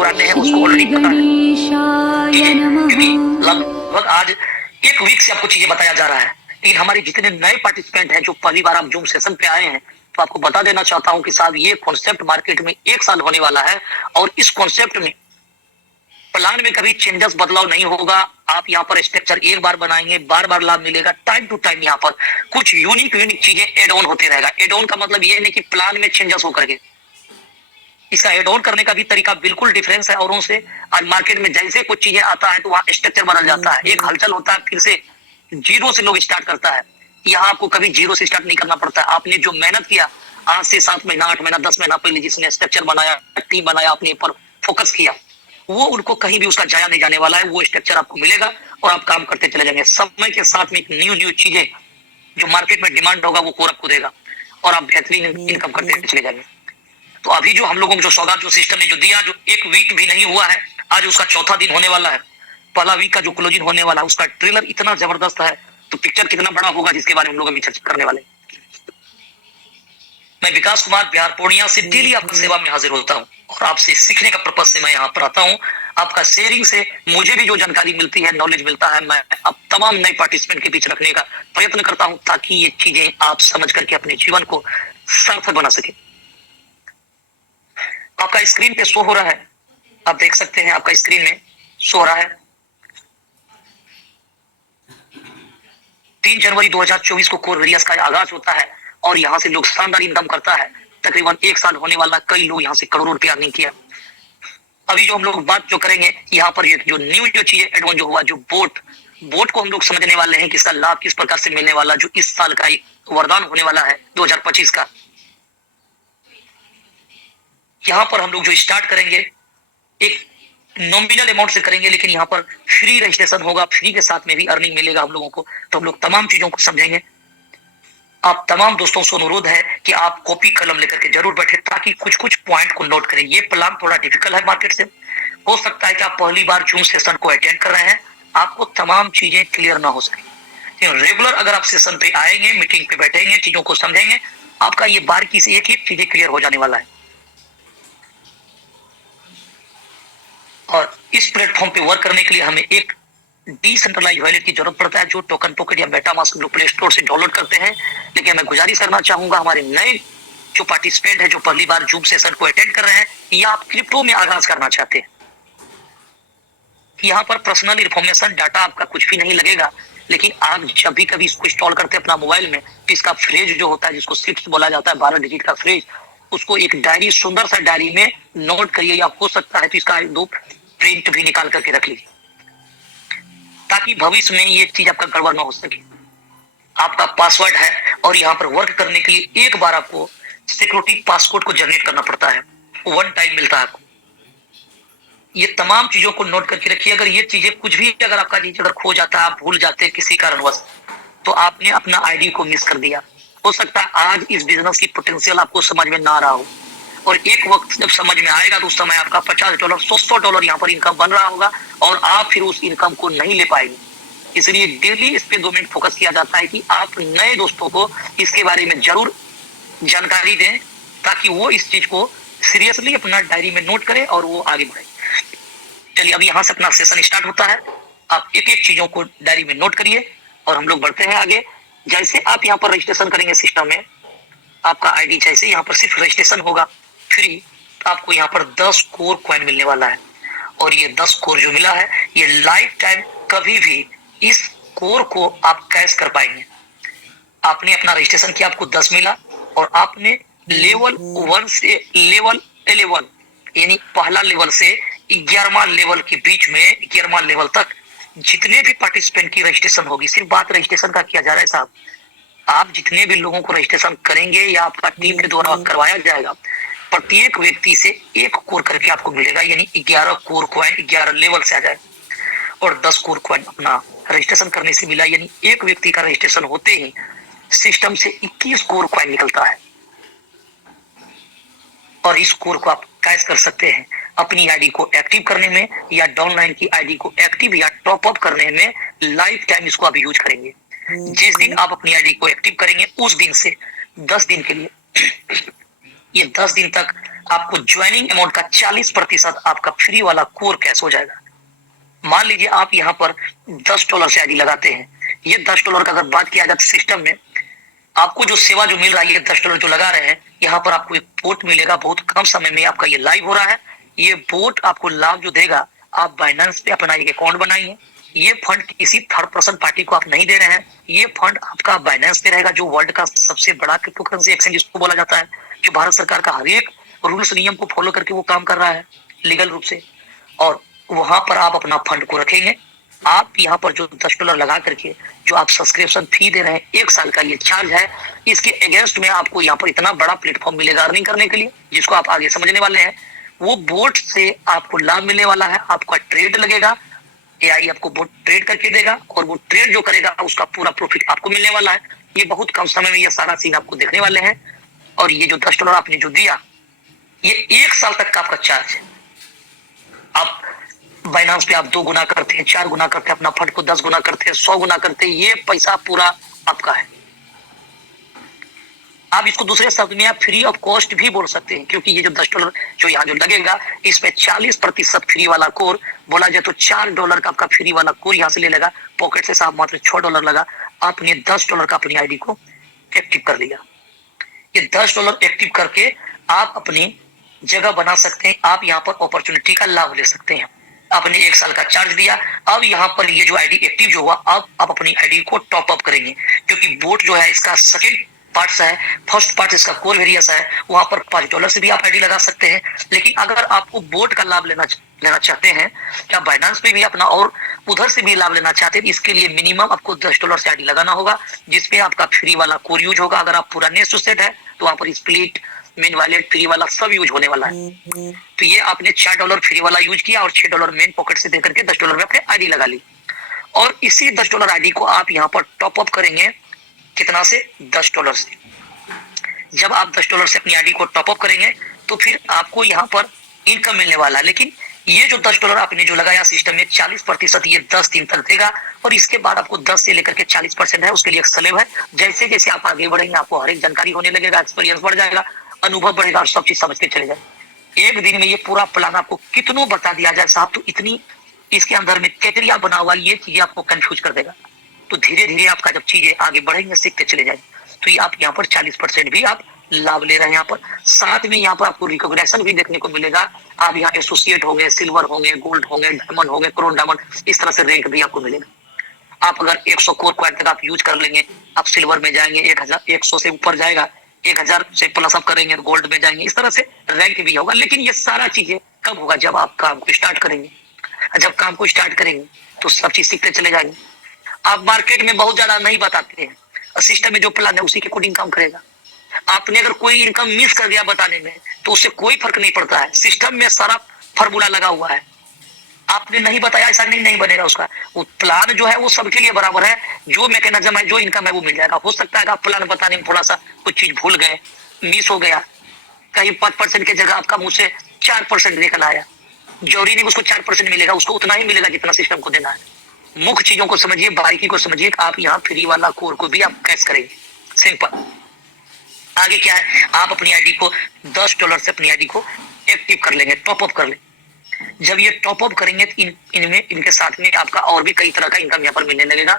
पुराने हैं उसको ऑलरेडी पता है, क्योंकि लगभग आज एक वीक से आपको चीजें बताया जा रहा है। लेकिन हमारे जितने नए पार्टिसिपेंट हैं जो पहली बार आप जूम सेशन पे आए हैं, तो आपको बता देना चाहता हूं कि साहब ये कॉन्सेप्ट मार्केट में 1 साल होने वाला है, और इस कॉन्सेप्ट में प्लान में कभी चेंजेस बदलाव नहीं होगा। आप यहाँ पर स्ट्रक्चर एक बार बनाएंगे, बार बार लाभ मिलेगा। टाइम टू टाइम यहाँ पर कुछ यूनिक चीजें एड ऑन होते रहेगा। एड ऑन का मतलब ये नहीं कि प्लान में चेंजेस होकर के, इसका एड ऑन करने का भी तरीका बिल्कुल डिफरेंस है औरों से। और मार्केट में जैसे कुछ चीजें आता है तो वहां स्ट्रक्चर बदल जाता है, एक हलचल होता है, फिर से जीरो से लोग स्टार्ट करता है। यहाँ आपको कभी जीरो से स्टार्ट नहीं करना पड़ता है। आपने जो मेहनत किया आज से 7 महीना 8 महीना 10 महीना पहले, जिसने स्ट्रक्चर बनाया, टीम बनाया, अपने ऊपर फोकस किया, वो उनको कहीं भी उसका जाया नहीं जाने वाला है। वो स्ट्रक्चर आपको मिलेगा और आप काम करते चले जाएंगे। समय के साथ में न्यू चीजें जो मार्केट में डिमांड होगा वो कोर आपको देगा और आप बेहतरीन इनकम करते चले जाएंगे। तो अभी जो हम लोगों को जो सौगात जो सिस्टम ने जो दिया, जो एक वीक भी नहीं हुआ है, आज उसका चौथा दिन होने वाला है। पहला वीक का जो क्लोजिंग होने वाला है उसका ट्रेलर इतना जबरदस्त है, तो पिक्चर कितना बड़ा होगा जिसके बारे में हम लोग अभी चर्चा करने वाले। मैं विकास कुमार बिहार पूर्णिया से डेली आपकी सेवा में हाजिर होता हूँ और आपसे सीखने का पर्पज से मैं यहाँ पर आता हूँ। आपका शेयरिंग से मुझे भी जो जानकारी मिलती है, नॉलेज मिलता है, मैं अब तमाम नए पार्टिसिपेंट के बीच रखने का प्रयत्न करता हूँ ताकि ये चीजें आप समझ करके अपने जीवन को सार्थक बना सके। आपका स्क्रीन पे शो हो रहा है, आप देख सकते हैं, आपका स्क्रीन में शो हो रहा है 3 जनवरी 2024 को कोर वेरियस का आगाज होता है और यहाँ से लोग शानदार इनकम करता है। तकरीबन 1 साल होने वाला, कई लोग यहाँ से करोड़ों रुपया अर्निंग किया। अभी जो हम लोग बात जो करेंगे यहाँ पर, ये जो न्यू जो चीज एडवांस जो हुआ, जो बोट को हम लोग समझने वाले हैं कि इसका लाभ किस प्रकार से मिलने वाला, जो इस साल का वरदान होने वाला है 2025 का। यहाँ पर हम लोग जो स्टार्ट करेंगे एक नॉमिनल अमाउंट से करेंगे, लेकिन यहाँ पर फ्री रजिस्ट्रेशन होगा, फ्री के साथ में भी अर्निंग मिलेगा हम लोगों को। तो हम लोग तमाम चीजों को समझेंगे। आप तमाम दोस्तों से अनुरोध है कि आप कॉपी कलम लेकर के जरूर बैठे ताकि कुछ कुछ पॉइंट को नोट करें। ये प्लान थोड़ा डिफिकल्ट है मार्केट से, हो सकता है कि आप पहली बार जूम सेशन को अटेंड कर रहे हैं, आपको तमाम चीजें क्लियर ना हो सके। रेगुलर अगर आप सेशन पे आएंगे, मीटिंग पे बैठेंगे, चीजों को समझेंगे, आपका ये बारीकी से एक चीजें क्लियर हो जाने वाला है। और इस प्लेटफॉर्म पे वर्क करने के लिए हमें एक डिसेंट्रलाइज वॉलेट की जरूरत पड़ता है, जो टोकन पॉकेट या मेटामास्क लोग प्ले स्टोर से डाउनलोड करते हैं। लेकिन मैं गुजारिश करना चाहूंगा हमारे नए जो पार्टिसिपेंट है, जो पहली बार जूम सेशन को अटेंड कर रहे हैं या आप क्रिप्टो में आगाज करना चाहते हैं, यहाँ पर पर्सनल इन्फॉर्मेशन डाटा आपका कुछ भी नहीं लगेगा। लेकिन आप जब भी कभी इसको इंस्टॉल करते हैं अपना मोबाइल में, तो इसका फ्रेज जो होता है, जिसको सिक्स बोला जाता है, 12 डिजिट का फ्रेज, उसको एक डायरी, सुंदर सा डायरी में नोट करिए, या हो सकता है तो इसका 2 प्रिंट भी निकाल करके रख लीजिए ताकि भविष्य में ये चीज आपका गड़बड़ ना हो सके। आपका पासवर्ड है और यहाँ पर वर्क करने के लिए एक बार आपको सिक्योरिटी पासवर्ड को जनरेट करना पड़ता है, 1 टाइम मिलता है आपको। ये तमाम चीजों को नोट करके रखिए। अगर ये चीजें कुछ भी अगर आपका चीज अगर खो जाता है, आप भूल जाते हैं किसी कारणवश, तो आपने अपना आईडी को मिस कर दिया। हो सकता है आज इस बिजनेस की पोटेंशियल आपको समझ में ना आ रहा हो, और एक वक्त जब समझ में आएगा तो उस समय आपका $50 $100 यहाँ पर इनकम बन रहा होगा और आप फिर उस इनकम को नहीं ले पाएंगे। इसलिए डेली इस पे 2 मिनट फोकस किया जाता है कि आप नए दोस्तों को इसके बारे में जरूर जानकारी दें ताकि वो इस चीज को सीरियसली अपना डायरी में नोट करें और वो आगे बढ़े। चलिए अब यहाँ से अपना सेशन स्टार्ट होता है। आप एक एक चीजों को डायरी में नोट करिए और हम लोग बढ़ते हैं आगे। जैसे आप यहाँ पर रजिस्ट्रेशन करेंगे सिस्टम में, आपका आईडी जैसे यहाँ पर सिर्फ रजिस्ट्रेशन होगा फ्री, तो आपको यहाँ पर 10 कोर कॉइन मिलने वाला है। और ये 10 कोर जो मिला है, ये लाइफ टाइम कभी भी इस कोर को आप कैश कर पाएंगे। आपने अपना रजिस्ट्रेशन किया, आपको 10 मिला, और आपने लेवल 1 से लेवल 11 यानी पहला लेवल से 11वां लेवल के बीच में 11वां लेवल तक जितने भी पार्टिसिपेंट की रजिस्ट्रेशन होगी, सिर्फ बात रजिस्ट्रेशन का किया जा रहा है साहब, आप जितने भी लोगों को रजिस्ट्रेशन करेंगे या आपका टीम के द्वारा करवाया जाएगा, प्रत्येक व्यक्ति से 1 कोर करके आपको मिलेगा, यानी 11 कोर कॉइन 11 लेवल से आ जाए। और 10 कोर कॉइन अपना रजिस्ट्रेशन करने से मिला, यानी एक व्यक्ति का रजिस्ट्रेशन होते ही सिस्टम से 21 कोर कॉइन निकलता है। और इस कोर को आप कैश कर सकते हैं अपनी आईडी को एक्टिव करने में, या डाउनलाइन की आईडी को एक्टिव या टॉप अप करने में। लाइफ टाइम इसको आप यूज करेंगे। जिस दिन आप अपनी आईडी को एक्टिव करेंगे उस दिन से 10 दिन के लिए ये 10 दिन तक आपको ज्वाइनिंग अमाउंट का 40% आपका फ्री वाला कोर कैश हो जाएगा। मान लीजिए आप यहाँ पर $10 से आईडी लगाते हैं, ये $10 का अगर बात किया जाए तो सिस्टम में आपको जो सेवा जो मिल रहा है, ये $10 जो लगा रहे हैं, यहाँ पर आपको एक बोट मिलेगा, बहुत कम समय में आपका ये लाइव हो रहा है। ये बोट आपको लाभ जो देगा, आप बाइनेंस पे अपना एक अकाउंट बनाइए। ये फंड किसी थर्ड पर्सन पार्टी को आप नहीं दे रहे हैं, ये फंड आपका बाइनेंस पे रहेगा, जो वर्ल्ड का सबसे बड़ा क्रिप्टो करेंसी एक्सचेंज जिसको बोला जाता है, जो भारत सरकार का हर एक रूल्स नियम को फॉलो करके वो काम कर रहा है लीगल रूप से। और वहां पर आप अपना फंड को रखेंगे। आप यहाँ पर जो $10 लगा करके जो आप सब्सक्रिप्शन फी दे रहे हैं, 1 साल का ये चार्ज है, इसके अगेंस्ट में आपको यहाँ पर इतना बड़ा प्लेटफॉर्म मिलेगा अर्निंग करने के लिए, जिसको आप आगे समझने वाले हैं। वो बोट से आपको लाभ मिलने वाला है, आपका ट्रेड लगेगा, एआई आपको बोट ट्रेड करके देगा, और वो ट्रेड जो करेगा उसका पूरा प्रॉफिट आपको मिलने वाला है। ये बहुत कम समय में ये सारा सीन आपको देखने वाले हैं। और ये जो $10 आपने जो दिया, ये 1 साल तक का आपका चार्ज है। आप बाइनांस पे आप 2 गुना करते हैं, 4 गुना करते हैं, अपना फंड को 10 गुना करते हैं, 100 गुना करते हैं, ये पैसा पूरा आपका है। आप इसको दूसरे शब्द में आप फ्री ऑफ कॉस्ट भी बोल सकते हैं, क्योंकि ये जो $10 जो यहाँ जो लगेगा, इस पे 40% फ्री वाला कोर बोला जाए तो $4 का आपका फ्री वाला कोर यहाँ से ले लेगा, पॉकेट से साहब मात्र $6 लगा, आपने $10 का अपनी आईडी को एक्टिव कर लिया। ये $10 एक्टिव करके आप अपनी जगह बना सकते हैं, आप यहाँ पर अपॉर्चुनिटी का लाभ ले सकते हैं। आपने 1 साल का चार्ज दिया, अब यहाँ पर ये जो आईडी एक्टिव जो हुआ, अब आप अपनी आईडी को टॉप अप करेंगे, क्योंकि बोट जो है इसका सेकंड पार्ट है, फर्स्ट पार्ट इसका कोर वेरियस है, वहां पर $5 से भी आप आईडी लगा सकते हैं। लेकिन अगर आपको बोट का लाभ लेना चाहते हैं, या बाइनांस पे भी अपना और उधर से भी लाभ लेना चाहते हैं, इसके लिए मिनिमम आपको $10 से आईडी लगाना होगा, जिसपे आपका फ्री वाला कोर यूज होगा। अगर आप पुराने एसोसिएट है तो वहां पर स्प्लिट, मेन वॉलेट, फ्री वाला सब यूज होने वाला है। तो ये आपने $4 फ्री वाला यूज किया और $6 मेन पॉकेट से देकर के $10 में अपने आईडी लगा ली, और इसी $10 आईडी को आप यहाँ पर टॉप अप करेंगे। कितना से? $10 से। जब आप $10 से अपनी आईडी को टॉप अप करेंगे तो फिर आपको यहाँ पर इनकम मिलने वाला है। लेकिन ये जो $10 आपने जो लगाया सिस्टम में, 40% ये 10 दिन तक देगा, और इसके बाद आपको 10 से लेकर के 40% है, उसके लिए एक स्लेब है। जैसे जैसे आप आगे बढ़ेंगे, आपको हर एक जानकारी होने लगेगा, एक्सपीरियंस बढ़ जाएगा, अनुभव बढ़ेगा, और सब चीज समझते चले जाए। एक दिन में ये पूरा प्लान आपको कितनों बता दिया जाए साहब, तो इतनी इसके अंदर में कैटेरिया बना हुआ, ये चीजें आपको कंफ्यूज कर देगा। तो धीरे धीरे आपका जब चीजें आगे बढ़ेंगे, सीखते चले जाएंगे, तो ये आप यहाँ पर 40% भी आप लाभ ले रहे हैं। यहाँ पर साथ में यहाँ पर आपको रिकॉग्निशन भी देखने को मिलेगा। आप यहाँ एसोसिएट होंगे, सिल्वर होंगे, गोल्ड होंगे, डायमंड होंगे, क्रोन डायमंड, इस तरह से रैंक भी आपको मिलेगा। आप अगर 100 कोर क्वाइट तक आप यूज कर लेंगे, आप सिल्वर में जाएंगे, 1,100 से ऊपर जाएगा, 1,000 से प्लस आप करेंगे तो गोल्ड में जाएंगे, इस तरह से रैंक भी होगा। लेकिन ये सारा चीजें कब होगा? जब आप काम को स्टार्ट करेंगे। जब काम को स्टार्ट करेंगे तो सब चीज सीखते चले जाएंगे। आप मार्केट में बहुत ज्यादा नहीं बताते हैं, सिस्टम में जो प्लान है उसी के अकॉर्डिंग काम करेगा। आपने अगर कोई इनकम मिस कर दिया बताने में, तो उससे कोई फर्क नहीं पड़ता है, सिस्टम में सारा फॉर्मूला लगा हुआ है। आपने नहीं बताया, ऐसा नहीं बनेगा उसका। वो प्लान जो है वो सबके लिए बराबर है, जो मैकेनिज्म है, जो इनकम है वो मिल जाएगा। हो सकता है कि आप प्लान बताने में थोड़ा सा कुछ चीज भूल गए, मिस हो गया, कहीं 5% की जगह आपका मुंह से 4% निकल आया, जरूरी नहीं उसको 4% मिलेगा, उसको उतना ही मिलेगा जितना सिस्टम को देना है। मुख्य चीजों को समझिए, बारीकी को समझिए। आप यहाँ फ्री वाला कोर को भी आप कैश करेंगे, सिंपल। आगे क्या है? आप अपनी आईडी को $10 से अपनी आईडी को एक्टिव कर लेंगे, टॉप अप कर लेंगे। जब ये टॉप अप करेंगे तो इनमें इनके साथ में आपका और भी कई तरह का इनकम यहाँ पर मिलने लगेगा।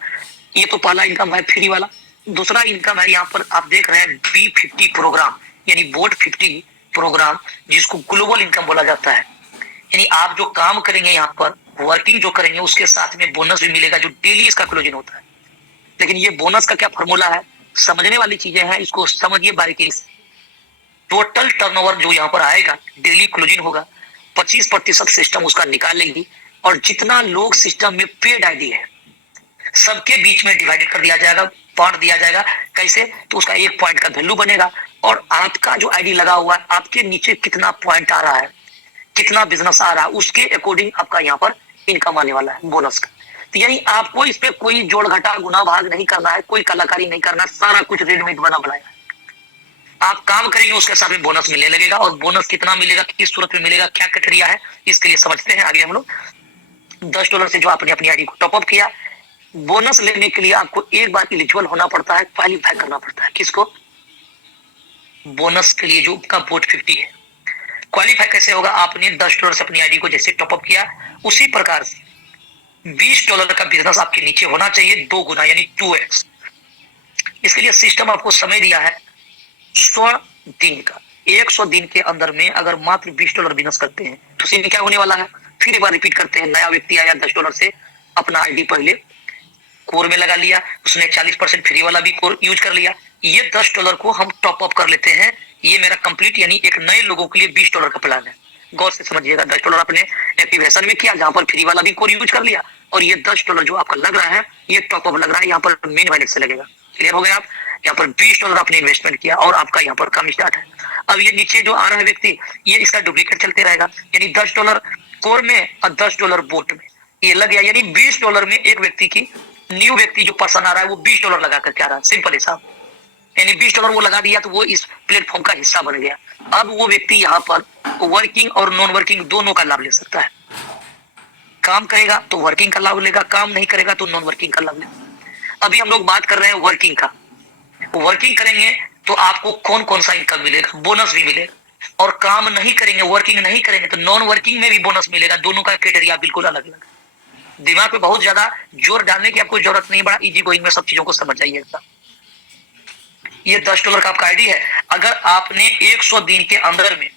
ये तो पहला इनकम है फ्री वाला। दूसरा इनकम है यहाँ पर आप देख रहे हैं B50 प्रोग्राम, यानी बोट 50 प्रोग्राम, जिसको ग्लोबल इनकम बोला जाता है। यानी आप जो काम करेंगे यहाँ पर, वर्किंग जो करेंगे, उसके साथ में बोनस भी मिलेगा, जो डेली इसका क्लोजिंग होता है। लेकिन ये बोनस का क्या फॉर्मूला है, समझने वाली चीजें हैं, इसको समझिए बारीकी से। टोटल टर्नओवर जो यहाँ पर आएगा, डेली क्लोजिंग होगा, 25% सिस्टम उसका निकाल लेगी, और जितना लोग सिस्टम में पेड आईडी है सबके बीच में डिवाइडेड कर दिया जाएगा, बांट दिया जाएगा। कैसे? तो उसका 1 पॉइंट का वैल्यू बनेगा, और आपका जो आईडी लगा हुआ है, आपके नीचे कितना पॉइंट आ रहा है, कितना बिजनेस आ रहा है, उसके अकॉर्डिंग आपका यहाँ पर इनकम आने वाला है बोनस का। तो यानी आपको इस पे कोई जोड़ घटा गुना भाग नहीं करना है, कोई कलाकारी नहीं करना है, सारा कुछ रेडीमेड बना बनाया। आप काम करेंगे, उसके साथ में बोनस मिलने लगेगा। और बोनस कितना मिलेगा, किस सूरत में मिलेगा, क्या क्राइटेरिया है, इसके लिए समझते हैं आगे हम लोग। $10 से जो आपने अपनी आईडी को टॉप अप किया, बोनस लेने के लिए आपको एक बार एलिजिबल होना पड़ता है, क्वालिफाई करना पड़ता है। किसको? बोनस के लिए जो आपका बोट 50 है। क्वालिफाई कैसे होगा? आपने $10 से अपनी आईडी को जैसे टॉपअप किया, उसी प्रकार से $20 का बिजनेस आपके नीचे होना चाहिए, 2 गुना यानी 2x। इसके लिए सिस्टम आपको समय दिया है 100 दिन का। 100 दिन के अंदर में अगर मात्र $20 बिजनेस करते हैं तो उसमें क्या होने वाला है? फिर एक बार रिपीट करते हैं। नया व्यक्ति आया $10 से, अपना आईडी पहले कोर में लगा लिया, उसने 40% फ्री वाला भी कोर यूज कर लिया। ये $10 को हम टॉप अप कर लेते हैं। ये मेरा कंप्लीट यानी एक नए लोगों के लिए $20 का प्लान है। गौर से समझिएगा, $10 अपने एक्टिवेशन में किया, जहां पर फ्री वाला भी कोर यूज कर लिया, और ये $10 जो आपका लग रहा है, ये टॉप अप लग रहा है, यहाँ पर मेन वैलेट से लगेगा। क्लियर हो गया? आप यहाँ पर $20 आपने इन्वेस्टमेंट किया और आपका यहाँ पर काम स्टार्ट है। अब ये नीचे जो आ रहा है व्यक्ति, ये इसका डुप्लीकेट चलते रहेगा, यानी $10 कोर में और $10 बोट में, ये लग गया। यानी $20 में एक व्यक्ति की, न्यू व्यक्ति जो पर्सन आ रहा है वो $20 लगा करके आ रहा है। सिंपल हिसाब, यानी $20 वो लगा दिया तो वो इस प्लेटफॉर्म का हिस्सा बन गया। अब वो व्यक्ति यहाँ पर वर्किंग और नॉन वर्किंग दोनों का लाभ ले सकता है। काम करेगा तो वर्किंग का लाभ लेगा, काम नहीं करेगा तो नॉन वर्किंग का लाभ लेगा। अभी हम लोग बात कर रहे हैं वर्किंग का। वर्किंग करेंगे तो आपको कौन कौन सा इनकम मिलेगा? बोनस भी मिलेगा। और काम नहीं करेंगे, वर्किंग नहीं करेंगे तो नॉन वर्किंग में भी बोनस मिलेगा। दोनों का क्राइटेरिया बिल्कुल अलग अलग। दिमाग पे बहुत ज्यादा जोर डालने की आपको जरूरत नहीं, बड़ा इजी गोइंग में सब चीजों को समझ जाइएगा। ये $10 का आपका आईडी है। अगर आपने 100 दिन के अंदर में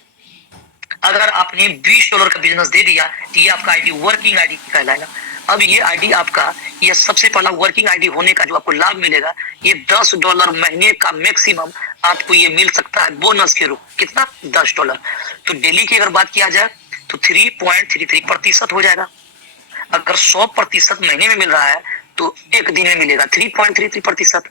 अगर आपने $20 का बिजनेस दे दिया तो ये आपका आईडी वर्किंग आईडी कहलाएगा। अब ये आईडी आपका, ये सबसे पहला वर्किंग आईडी होने का जो आपको लाभ मिलेगा, ये $10 महीने का मैक्सिमम आपको ये मिल सकता है बोनस के रूप। कितना? $10। तो डेली की अगर बात किया जाए तो 3.33% हो जाएगा। अगर 100% महीने में मिल रहा है तो एक दिन में मिलेगा 3.33%,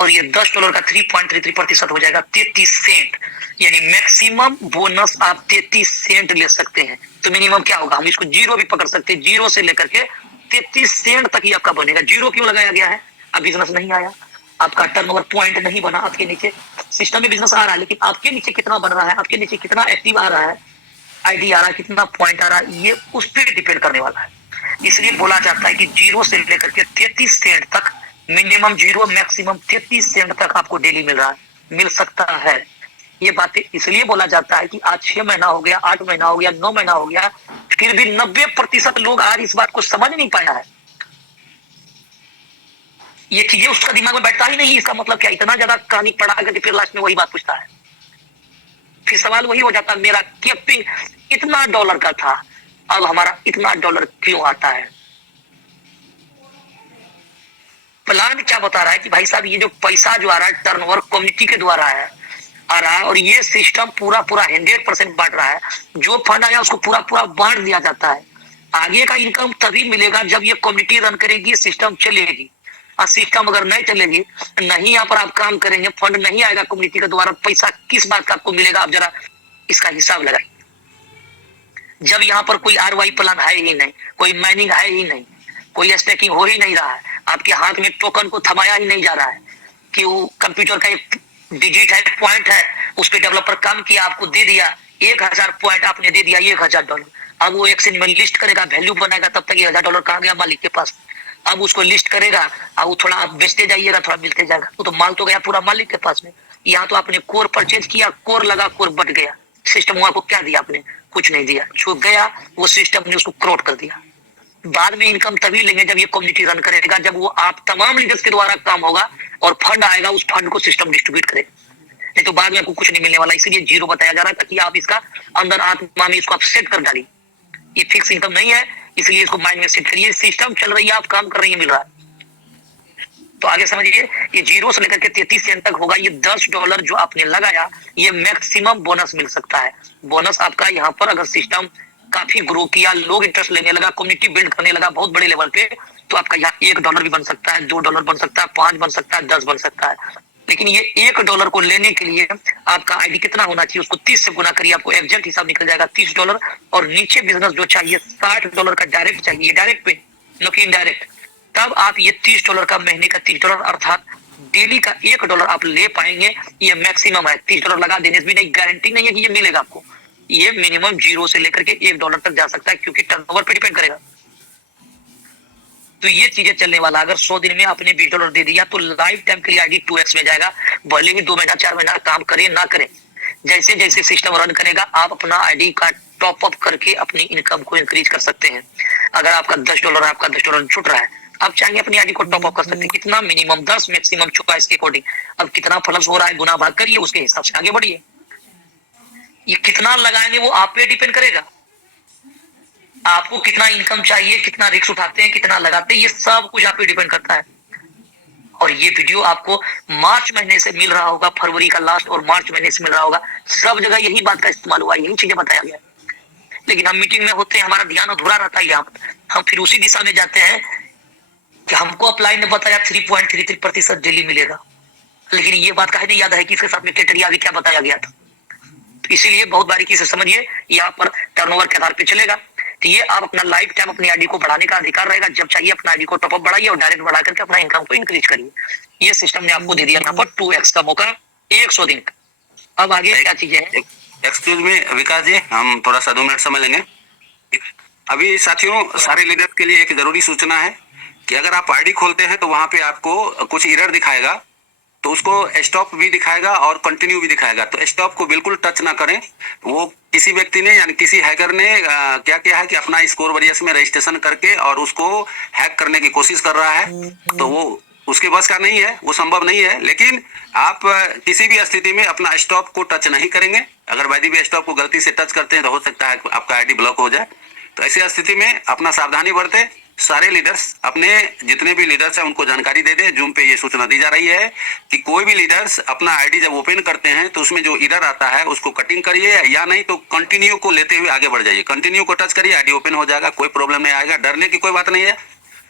और ये $10 का 3.33% हो जाएगा 33 सेंट। यानी मैक्सिमम बोनस आप 33 सेंट ले सकते हैं। तो मिनिमम क्या होगा? हम इसको जीरो भी पकड़ सकते हैं, जीरो से लेकर के 33 सेंट तक ही आपका बनेगा। जीरो क्यों लगाया गया है? अब बिजनेस नहीं आया, आपका टर्नओवर पॉइंट नहीं बना, आपके नीचे सिस्टम में बिजनेस आ रहा है, लेकिन आपके नीचे कितना बन रहा है, आपके नीचे कितना एक्टिव आ रहा है, आईडी आ रहा है, कितना पॉइंट आ रहा है, ये उस पर डिपेंड करने वाला है। इसलिए बोला जाता है कि जीरो से लेकर के 33 सेंट तक, मिनिमम जीरो मैक्सिमम 33 सेंट तक आपको डेली मिल रहा है, मिल सकता है। ये बातें इसलिए बोला जाता है कि आज 6 महीना हो गया, 8 महीना हो गया, 9 महीना हो गया, फिर भी 90% लोग आज इस बात को समझ नहीं पाया है। ये चीजें उसका दिमाग में बैठता ही नहीं। इसका मतलब क्या? इतना ज्यादा कहानी पढ़ा करके फिर लास्ट में वही बात पूछता है। फिर सवाल वही हो जाता है, मेरा कैपिंग इतना डॉलर का था, अब हमारा इतना डॉलर क्यों आता है? प्लान क्या बता रहा है कि भाई साहब ये जो पैसा जो आ रहा है टर्नओवर कम्युनिटी के द्वारा है आ रहा है, और ये सिस्टम पूरा 100% बांट रहा है। जो फंड आया उसको पूरा बांट दिया जाता है। आगे का इनकम तभी मिलेगा जब ये कम्युनिटी रन करेगी, सिस्टम चलेगी। और सिस्टम अगर नहीं चलेगी, नहीं यहाँ पर आप काम करेंगे, फंड नहीं आएगा कम्युनिटी के द्वारा, पैसा किस बात का आपको मिलेगा? आप जरा इसका हिसाब लगाइए। जब यहाँ पर कोई ROI प्लान है ही नहीं, कोई माइनिंग है ही नहीं, कोई स्टेकिंग हो ही नहीं रहा है, आपके हाथ में टोकन को थमाया ही नहीं जा रहा है कि वो कंप्यूटर का एक डिजिट है, पॉइंट है, उस पर डेवलपर काम किया, आपको दे दिया 1000 पॉइंट, आपने दे दिया $1000। अब वो एक्सचेंज में लिस्ट करेगा, वैल्यू बनाएगा, तब तक $1000 कहाँ गया मालिक के पास। अब उसको लिस्ट करेगा, अब वो थोड़ा आप बेचते जाइएगा, थोड़ा मिलते जाएगा, वो तो माल तो गया पूरा मालिक के पास में। यहाँ तो आपने कोर परचेज किया, कोर लगा, कोर बट गया, सिस्टम को क्या दिया आपने? कुछ नहीं दिया। जो गया वो सिस्टम ने उसको क्रोट कर दिया। बाद में इनकम तभी लेंगे जब ये कम्युनिटी रन करेगा, जब वो आप तमाम लीडर्स के द्वारा काम होगा और फंड आएगा, उस फंड को सिस्टम डिस्ट्रीब्यूट करेगा। नहीं तो बाद में आपको कुछ नहीं मिलने वाला। इसीलिए जीरो बताया जा रहा है ताकि आप इसका अंदर आत्मा में इसको आप सेट कर डालिए। ये फिक्स इनकम नहीं है, इसलिए इसको माइंड में सेट करिए। सिस्टम चल रही है, आप काम कर रही है, मिल रहा है। तो आगे समझिए, ये जीरो से लेकर के 33 सेंट तक होगा। ये $10 जो आपने लगाया, ये मैक्सिमम बोनस मिल सकता है। बोनस आपका यहाँ पर अगर सिस्टम काफी ग्रो किया, लोग इंटरेस्ट लेने लगा, कम्युनिटी बिल्ड करने लगा बहुत बड़े लेवल पे, तो आपका यहाँ $1 भी बन सकता है, $2 बन सकता है, 5 बन सकता है, 10 बन सकता है। लेकिन ये $1 को लेने के लिए आपका आईडी कितना होना चाहिए? उसको 30 से गुना करिए, आपको एग्जैक्ट हिसाब निकल जाएगा $30। और नीचे बिजनेस जो चाहिए $60 का डायरेक्ट चाहिए, डायरेक्ट पे न कि इनडायरेक्ट। तब आप ये $30 का, महीने का $30 अर्थात डेली का $1 आप ले पाएंगे। ये मैक्सिमम है। $30 लगा देने से भी नहीं, गारंटी नहीं है कि ये मिलेगा आपको। ये मिनिमम जीरो से लेकर के $1 तक जा सकता है, क्योंकि टर्नओवर पे डिपेंड करेगा। तो ये चीजें चलने वाला। अगर 100 दिन में आपने $20 दे दिया तो लाइफ टाइम के लिए आईडी 2x में जाएगा। भले ही 2 महीना 4 महीना काम करे ना करे, जैसे जैसे सिस्टम रन करेगा आप अपना आईडी का टॉप अप करके अपनी इनकम को इंक्रीज कर सकते हैं। अगर आपका $10 है, आपका $10 छूट रहा है, आप चाहेंगे अपनी आईडी को टॉप अप कर सकते हैं। कितना मिनिमम 10, मैक्सिमम चॉइस के अकॉर्डिंग। अब कितना प्लस हो रहा है गुना भाग करिए, उसके हिसाब से आगे बढ़िए। ये कितना लगाएंगे वो आप पे डिपेंड करेगा। आपको कितना इनकम चाहिए, कितना रिस्क उठाते हैं, कितना लगाते हैं, ये सब कुछ आप पे डिपेंड करता है। और ये वीडियो आपको मार्च महीने से मिल रहा होगा, फरवरी का लास्ट और मार्च महीने से मिल रहा होगा। सब जगह यही बात का इस्तेमाल हुआ, यही चीजें बताया गया। लेकिन हम मीटिंग में होते हैं, हमारा ध्यान अधूरा रहता है, यहाँ हम फिर उसी दिशा में जाते हैं कि हमको अपलाइन ने बताया 3.33% डेली मिलेगा, लेकिन ये बात काहे नहीं याद है कि इसके साथ में क्राइटेरिया आगे क्या बताया गया था। तो इसीलिए बहुत बारीकी से समझिए, यहाँ पर टर्नओवर के आधार पर चलेगा। तो ये आप अपना लाइफ टाइम अपनी आईडी को बढ़ाने का अधिकार रहेगा। जब चाहिए अपना आईडी को टॉपअप बढ़ाइए और डायरेक्ट बढ़ा करके अपना इनकम को इंक्रीज करिए। ये सिस्टम ने आपको दे दिया यहाँ पर 2x का मौका 100 दिन का। अब आगे क्या चीजें हैं? एक्सक्यूज मी विकास जी, हम थोड़ा सा 2 मिनट समय लेंगे। अभी साथियों, सारे लीडर्स के लिए एक जरूरी सूचना है कि अगर आप आईडी खोलते हैं तो वहां पे आपको कुछ एरर दिखाएगा, तो उसको स्टॉप भी दिखाएगा और कंटिन्यू भी दिखाएगा। तो स्टॉप को बिल्कुल टच ना करें। वो किसी व्यक्ति ने यानी किसी हैकर ने क्या किया है कि अपना स्कोर वरियस में रजिस्ट्रेशन करके और उसको हैक करने की कोशिश कर रहा है। तो वो उसके बस का नहीं है, वो संभव नहीं है। लेकिन आप किसी भी स्थिति में अपना स्टॉप को टच नहीं करेंगे। अगर यदि भी स्टॉप को गलती से टच करते हैं तो हो सकता है आपका आईडी ब्लॉक हो जाए। तो ऐसी स्थिति में अपना सावधानी बरते। सारे लीडर्स, अपने जितने भी लीडर्स हैं उनको जानकारी दे दे। जूम पे ये सूचना दी जा रही है कि कोई भी लीडर्स अपना आईडी जब ओपन करते हैं तो उसमें जो एरर आता है उसको कटिंग करिए, या नहीं तो कंटिन्यू को लेते हुए आगे बढ़ जाइए। कंटिन्यू को टच करिए, आईडी ओपन हो जाएगा, कोई प्रॉब्लम नहीं आएगा। डरने की कोई बात नहीं है,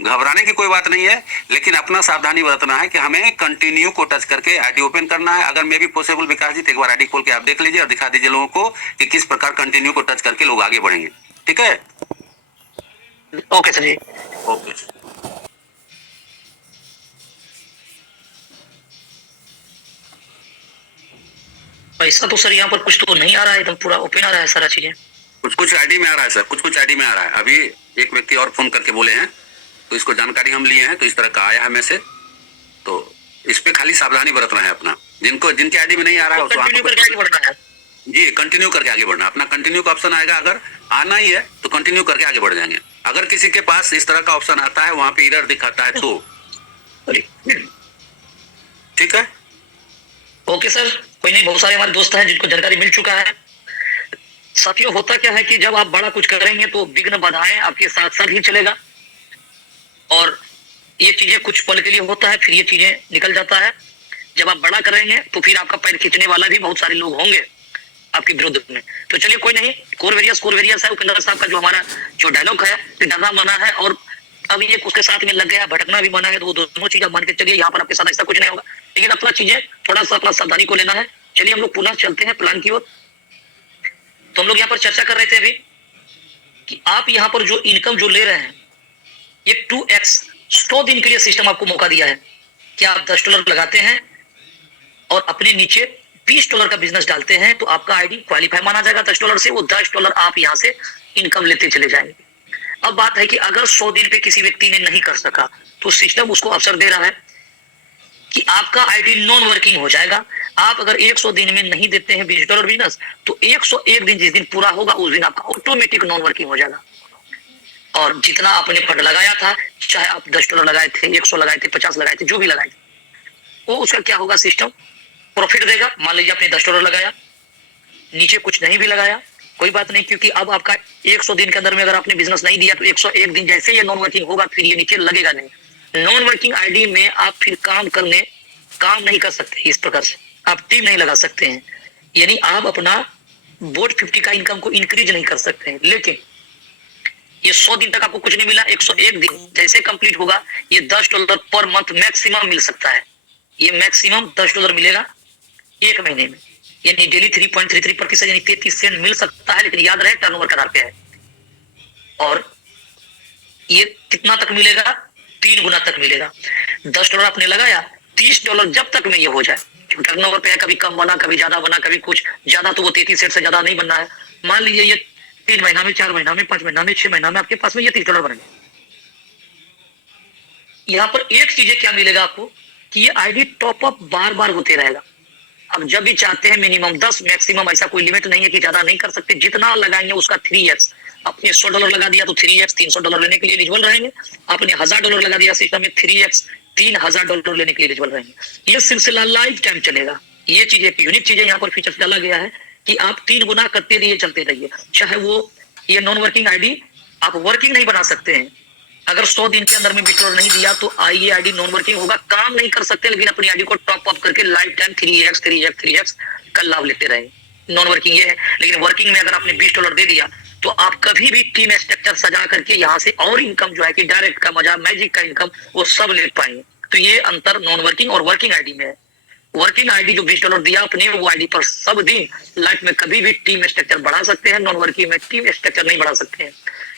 घबराने की कोई बात नहीं है, लेकिन अपना सावधानी बरतना है कि हमें कंटिन्यू को टच करके आईडी ओपन करना है। अगर मे भी पॉसिबल विकास जी तो एक बार आईडी खोल के आप देख लीजिए और दिखा दीजिए लोगों को कि किस प्रकार कंटिन्यू को टच करके लोग आगे बढ़ेंगे। ठीक है? ओके सर जी। ओके। पैसा तो सर यहाँ पर कुछ तो नहीं आ रहा है, एकदम पूरा ओपन आ रहा है सारा चीजें। कुछ कुछ आईडी में आ रहा है सर, कुछ कुछ आईडी में आ रहा है। अभी एक व्यक्ति और फोन करके बोले हैं तो इसको जानकारी हम लिए हैं, तो इस तरह का आया है मैसेज। तो इस पे खाली सावधानी बरतना है अपना। जिनके आईडी में नहीं आ रहा है कंटिन्यू करके आगे बढ़ना है जी, कंटिन्यू करके आगे बढ़ना। अपना कंटिन्यू का ऑप्शन आएगा, अगर आना ही है तो कंटिन्यू करके आगे बढ़ जाएंगे। अगर किसी के पास इस तरह का ऑप्शन आता है, वहां पे एरर दिखाता है तो ठीक है। ओके सर, कोई नहीं, बहुत सारे हमारे दोस्त हैं जिनको जानकारी मिल चुका है। साथियों, होता क्या है कि जब आप बड़ा कुछ करेंगे तो विघ्न बाधाएं आपके साथ साथ ही चलेगा, और ये चीजें कुछ पल के लिए होता है, फिर ये चीजें निकल जाता है। जब आप बड़ा करेंगे तो फिर आपका पैर खींचने वाला भी बहुत सारे लोग होंगे आपके विरुद्ध में। तो चलिए कोई नहीं, कोर वेरियस है उपेंद्र साहब का, जो हमारा जो डायलॉग है, डरना मना है और अब ये उसके साथ में लग गया, भटकना भी मना है। तो वो दोनों चीज मान के चलिए, यहाँ पर आपके साथ ऐसा कुछ नहीं होगा, लेकिन अपना चीजें थोड़ा सा अपना सावधानी को लेना है। चलिए हम लोग पुनः चलते हैं प्लान की ओर। तो हम लोग यहाँ पर चर्चा कर रहे थे अभी कि आप यहाँ पर जो इनकम जो ले रहे हैं, ये 2x 100 दिन के लिए सिस्टम आपको मौका दिया है कि आप $10 लगाते हैं और अपने नीचे $20 का बिजनेस डालते हैं, तो आपका आईडी क्वालिफाई माना जाएगा $10 से। वो $10 आप यहाँ से इनकम लेते चले जाएंगे। अब बात है कि अगर 100 दिन पे किसी व्यक्ति ने नहीं कर सका, तो सिस्टम उसको अवसर दे रहा है कि आपका आईडी नॉन वर्किंग हो जाएगा। आप अगर 100 दिन में नहीं देते हैं $20 बिजनेस, तो 101 दिन जिस दिन पूरा होगा उस दिन आपका ऑटोमेटिक नॉन वर्किंग हो जाएगा। और जितना आपने फंड लगाया था, चाहे आप $10 लगाए थे, 100 लगाए थे, 50 लगाए थे, जो भी लगाए थे, वो उसका क्या होगा, सिस्टम प्रॉफिट देगा। मान लीजिए आपने $10 लगाया, नीचे कुछ नहीं भी लगाया, कोई बात नहीं, क्योंकि अब आपका 100 दिन के अंदर में अगर आपने बिजनेस नहीं दिया तो 101 दिन जैसे ये नॉन वर्किंग होगा, फिर ये नीचे लगेगा नहीं। नॉन वर्किंग आईडी में आप फिर काम नहीं कर सकते। इस प्रकार से आप टीम नहीं लगा सकते हैं, यानी आप अपना बोर्ड 50 का इनकम को इंक्रीज नहीं कर सकते हैं। लेकिन ये 100 दिन तक आपको कुछ नहीं मिला, 101 दिन जैसे कंप्लीट होगा, ये $10 पर मंथ मैक्सिमम मिल सकता है। ये मैक्सिमम $10 मिलेगा एक महीने में, यानी डेली 3.33% यानी 33 सेंट मिल सकता है। लेकिन याद रहे टर्नओवर के आधार पे है, और ये कितना तक मिलेगा, 3 गुना तक मिलेगा। $10 आपने लगाया, $30 जब तक में ये हो जाए, टर्नओवर पे है, कभी कम बना, कभी ज्यादा बना, कभी कुछ ज्यादा, तो वो 33 सेंट से ज्यादा नहीं बनना है। मान लीजिए ये 3 महीना में, 4 महीना में, 5 महीना में, 6 महीना में आपके पास में ये $30 बनेंगे। यहाँ पर एक चीज क्या मिलेगा आपको कि ये आईडी टॉपअप बार बार होते रहेगा। आप जब भी चाहते हैं मिनिमम 10 मैक्सिमम, ऐसा कोई लिमिट नहीं है कि ज्यादा नहीं कर सकते, जितना लगाएंगे उसका 3x। आपने $100 लगा दिया तो 3x $300 लेने के लिए एलिजिबल रहेंगे। आपने $1000 लगा दिया सिस्टम में 3x $3000 लेने के लिए एलिजिबल रहेंगे। यह सिलसिला लाइफ टाइम चलेगा। ये चीज एक यूनिक चीज है, यहाँ पर फीचर डाला गया है कि आप 3 गुना करते रहिए, चलते रहिए। चाहे वो ये नॉन वर्किंग आईडी आप वर्किंग नहीं बना सकते हैं। अगर 100 दिन के अंदर में विड्रॉल नहीं दिया तो ये आईडी नॉन वर्किंग होगा, काम नहीं कर सकते, लेकिन अपनी आईडी को टॉप अप करके लाइफ टाइम 3x का लाभ लेते रहे। नॉन वर्किंग ये है। लेकिन वर्किंग में अगर आपने $20 दे दिया तो आप कभी भी टीम स्ट्रक्चर सजा करके यहाँ से और इनकम जो है कि डायरेक्ट का मजा, मैजिक का इनकम, वो सब ले पाएंगे। तो ये अंतर नॉन वर्किंग और वर्किंग आईडी में है। वर्किंग आईडी जो $20 दिया अपने, वो आईडी पर सब दिन लाइफ में कभी भी टीम स्ट्रक्चर बढ़ा सकते हैं। नॉन वर्किंग में टीम स्ट्रक्चर नहीं बढ़ा सकते हैं।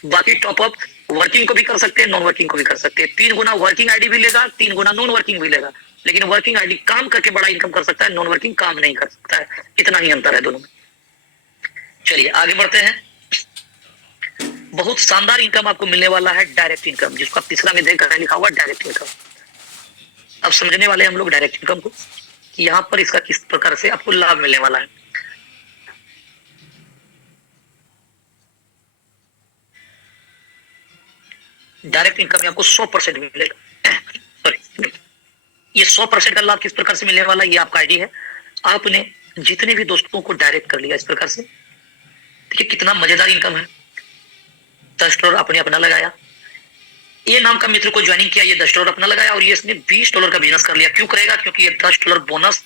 बाकी टॉपअप वर्किंग को भी कर सकते हैं, नॉन वर्किंग को भी कर सकते हैं। 3 गुना वर्किंग आईडी भी लेगा, 3 गुना नॉन वर्किंग भी लेगा। लेकिन वर्किंग आईडी काम करके बड़ा इनकम कर सकता है, नॉन वर्किंग काम नहीं कर सकता है। इतना ही अंतर है दोनों में। चलिए आगे बढ़ते हैं। बहुत शानदार इनकम आपको मिलने वाला है, डायरेक्ट इनकम, जिसको आप तीसरा में देख रहे हैं लिखा हुआ डायरेक्ट इनकम। अब समझने वाले हम लोग डायरेक्ट इनकम को, कि यहाँ पर इसका किस प्रकार से आपको लाभ मिलने वाला है। डायरेक्ट इनकम में आपको 100% मिलेगा। सॉरी, ये 100% का लाभ किस प्रकार से मिलने वाला है, ये आपका आईडी है। आपने जितने भी दोस्तों को डायरेक्ट कर लिया इस प्रकार से, देखिए कितना मजेदार इनकम है। $10 आपने अपना लगाया, ये नाम का मित्र को ज्वाइनिंग किया, ये $10 अपना लगाया, और ये इसने $20 का बिजनेस कर लिया। क्यों करेगा? क्योंकि ये $10 बोनस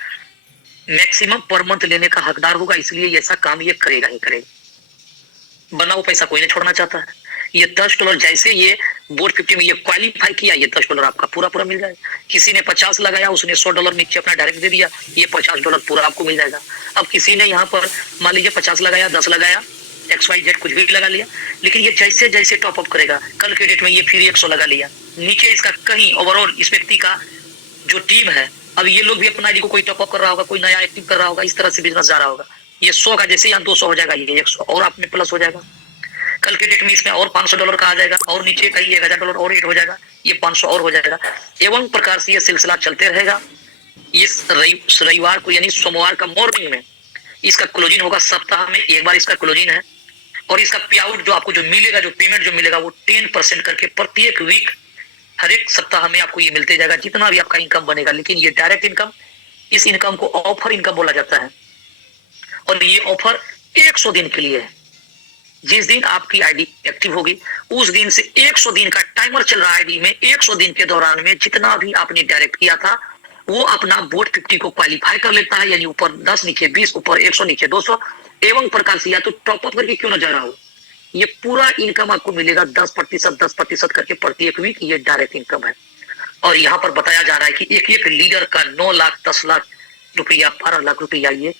मैक्सिमम पर मंथ लेने का हकदार होगा, इसलिए ऐसा काम ये करेगा ही करेगा। बना वो पैसा कोई नहीं छोड़ना चाहता है। ये $10 जैसे ये बोर्ड 50 में ये क्वालिफाई किया, ये $10 आपका पूरा पूरा मिल जाएगा। किसी ने 50 लगाया, उसने $100 नीचे अपना डायरेक्ट दे दिया, ये $50 पूरा आपको मिल जाएगा। अब किसी ने यहाँ पर मान लीजिए 50 लगाया, 10 लगाया, XYZ कुछ भी लगा लिया, लेकिन ये जैसे जैसे टॉपअप करेगा, कल के डेट में ये फिर 100 लगा लिया, नीचे इसका कहीं ओवरऑल इस व्यक्ति का जो टीम है, अब ये लोग भी अपना आईडी को कोई टॉपअप कर रहा होगा, कोई नया एक्टिव कर रहा होगा, इस तरह से बिजनेस जा रहा होगा। ये 100 का जैसे यहाँ 200 हो जाएगा, ये 100 और आप में प्लस हो जाएगा। कल के डेट में इसमें और $500 का आ जाएगा, और नीचे कहीं $1000 और ऐड हो जाएगा, ये 500 और हो जाएगा। एवं प्रकार से ये सिलसिला चलते रहेगा। ये रविवार को यानी सोमवार का मॉर्निंग में इसका क्लोजिंग होगा। सप्ताह में एक बार इसका क्लोजिंग है, और इसका पे आउट जो आपको जो मिलेगा, जो पेमेंट जो मिलेगा, वो 10% करके प्रत्येक वीक, हर एक सप्ताह में आपको ये मिलते जाएगा, जितना भी आपका इनकम बनेगा। लेकिन ये डायरेक्ट इनकम, इस इनकम को ऑफर इनकम बोला जाता है, और ये ऑफर 100 दिन के लिए है। जिस दिन आपकी आईडी एक्टिव होगी, उस दिन से 100 दिन का टाइमर चल रहा है आईडी में। 100 दिन के दौरान में जितना भी आपने डायरेक्ट किया था, वो अपना बोर्ड 50 को क्वालिफाई कर लेता है, यानी ऊपर 10 नीचे 20, ऊपर 100 नीचे 200। एवं प्रकार से या तो टॉपअप करके क्यों ना जा रहा हो, ये पूरा इनकम आपको मिलेगा 10% करके प्रत्येक वीक। ये डायरेक्ट इनकम है। और यहाँ पर बताया जा रहा है कि एक एक लीडर का 9 लाख 10 लाख रुपया 12 लाख रुपया ये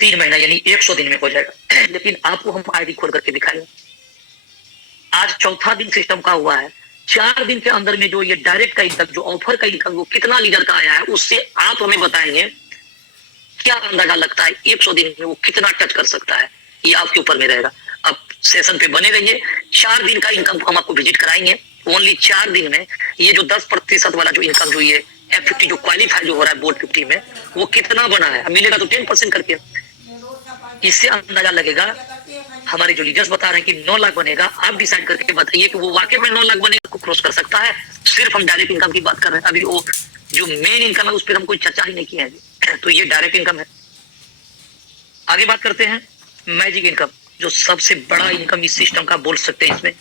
3 महीना यानी 100 दिन में हो जाएगा। लेकिन आपको हम आईडी खोल करके दिखाएंगे। आज चौथा दिन सिस्टम का हुआ है। 4 दिन के अंदर में जो ये डायरेक्ट का इनकम, जो ऑफर का इनकम, वो कितना लीडर का आया है, उससे आप हमें बताएंगे। क्या अंदाजा लगता है 100 दिन में वो कितना टच कर सकता है, ये आपके ऊपर में रहेगा। अब सेशन पे बने रहिए। 4 दिन का इनकम हम आपको विजिट कराएंगे। ओनली 4 दिन में ये जो 10% वाला जो इनकम, जो ये F50 जो क्वालिफाई जो हो रहा है बोर्ड 50 में, वो कितना बना है, मिलेगा तो 10% करके। इससे अंदाजा लगेगा। हमारे जो लीडर्स बता रहे हैं कि 9 लाख बनेगा, आप डिसाइड करके बताइए कि वो वाकई में 9 लाख बनेगा, को क्रॉस कर सकता है। सिर्फ हम डायरेक्ट इनकम की बात कर रहे हैं, अभी वो जो मेन इनकम है उस पर हम कोई चर्चा ही नहीं किया है। तो ये डायरेक्ट इनकम है। आगे बात करते हैं मैजिक इनकम, जो सबसे बड़ा इनकम इस सिस्टम का बोल सकते हैं, इसमें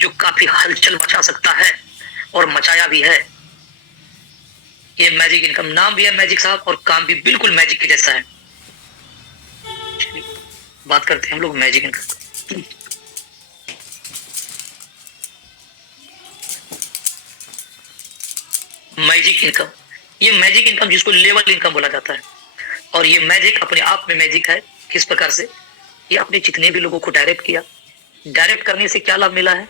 जो काफी हलचल मचा सकता है और मचाया भी है। ये मैजिक इनकम, नाम भी है मैजिक साहब, और काम भी बिल्कुल मैजिक के जैसा है। बात करते हैं हम लोग मैजिक इनकम। मैजिक इनकम, ये मैजिक इनकम जिसको लेवल इनकम बोला जाता है, और ये मैजिक अपने आप में मैजिक है। किस प्रकार से? ये आपने जितने भी लोगों को डायरेक्ट किया, डायरेक्ट करने से क्या लाभ मिला है?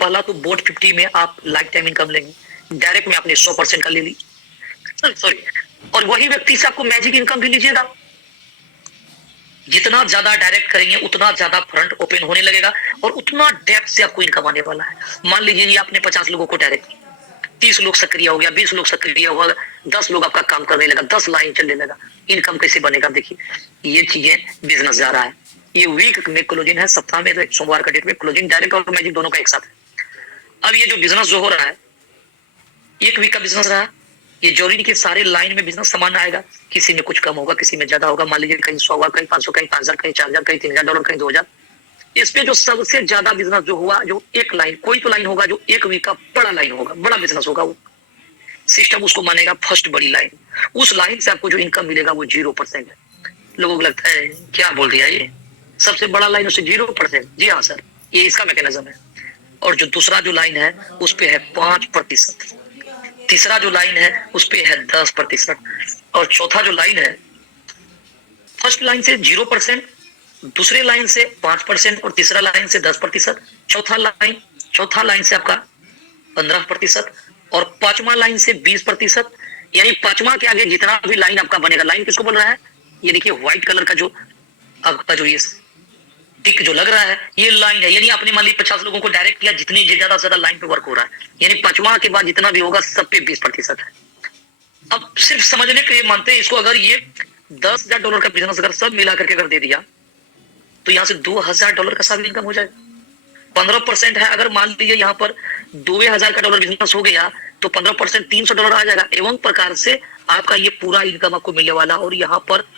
पहला तो बोर्ड 50 में आप लाइफ टाइम इनकम लेंगे, डायरेक्ट में आपने 100% का ले ली, सॉरी, और वही व्यक्ति से आपको मैजिक इनकम भी लीजिएगा। जितना ज्यादा डायरेक्ट करेंगे उतना ज्यादा फ्रंट ओपन होने लगेगा, और उतना डेप्थ से आपको इनकम आने वाला है। मान लीजिए ये आपने 50 लोगों को डायरेक्ट किया, 30 लोग सक्रिय हो गया, 20 लोग सक्रिय हुआ, 10 लोग आपका काम करने लगा, 10 लाइन चलने लगा, इनकम कैसे बनेगा? देखिए ये चीजें बिजनेस जा रहा है। ये वीक में क्लोजिंग है, सप्ताह में तो सोमवार का डेट में क्लोजिंग डायरेक्ट और मैजिक दोनों का एक साथ है। अब ये जो बिजनेस जो हो रहा है, एक वीक का बिजनेस रहा, ये जरूरी नहीं कि सारे लाइन में बिजनेस समान आएगा, किसी में कुछ कम होगा, किसी में ज्यादा होगा। मान लीजिए कहीं 100 होगा, कहीं 500, कहीं 5000, कहीं 4000, कहीं $3000, कहीं 2000। इसमें जो सबसे ज्यादा बिजनेस जो हुआ, जो एक लाइन, कोई तो लाइन होगा जो एक वीक का बड़ा लाइन होगा, बड़ा बिजनेस होगा, वो सिस्टम उसको मानेगा फर्स्ट बड़ी लाइन। उस लाइन से आपको जो इनकम मिलेगा वो 0% है। लोगों को लगता है क्या बोल दिया ये, सबसे बड़ा लाइन उससे 0%। जी हाँ सर, ये इसका मैकेनिज्म है। और जो दूसरा जो लाइन है उस पे है 5%, तीसरा जो लाइन है उस पे है 10%, और चौथा जो लाइन है, फर्स्ट लाइन से 0%, दूसरे लाइन से 5%, और तीसरा लाइन से 10%, चौथा लाइन से आपका 15%, और पांचवा लाइन से 20%। यानी पांचवा के आगे जितना भी लाइन आपका बनेगा, लाइन किसको बोल रहा है? ये देखिए व्हाइट कलर का जो आपका जो ये टिक जो लग रहा है, ये लाइन है। यानी आपने मान ली 50 लोगों को डायरेक्ट किया, जितनी ज्यादा से ज्यादा लाइन पे वर्क हो रहा है, यानी पांचवा के बाद जितना भी होगा सब पे 20% है। अब सिर्फ समझने के लिए मानते हैं इसको, अगर ये $10,000 का बिजनेस अगर सब मिला करके अगर दे दिया, तो यहाँ से $2,000 का साल इनकम हो जाएगा। 15% है, अगर मान लीजिए यहाँ पर $2,000 बिजनेस हो गया, तो 15% $300 आ जाएगा। एवं प्रकार से आपका ये पूरा इनकम आपको मिलने वाला, और यहाँ पर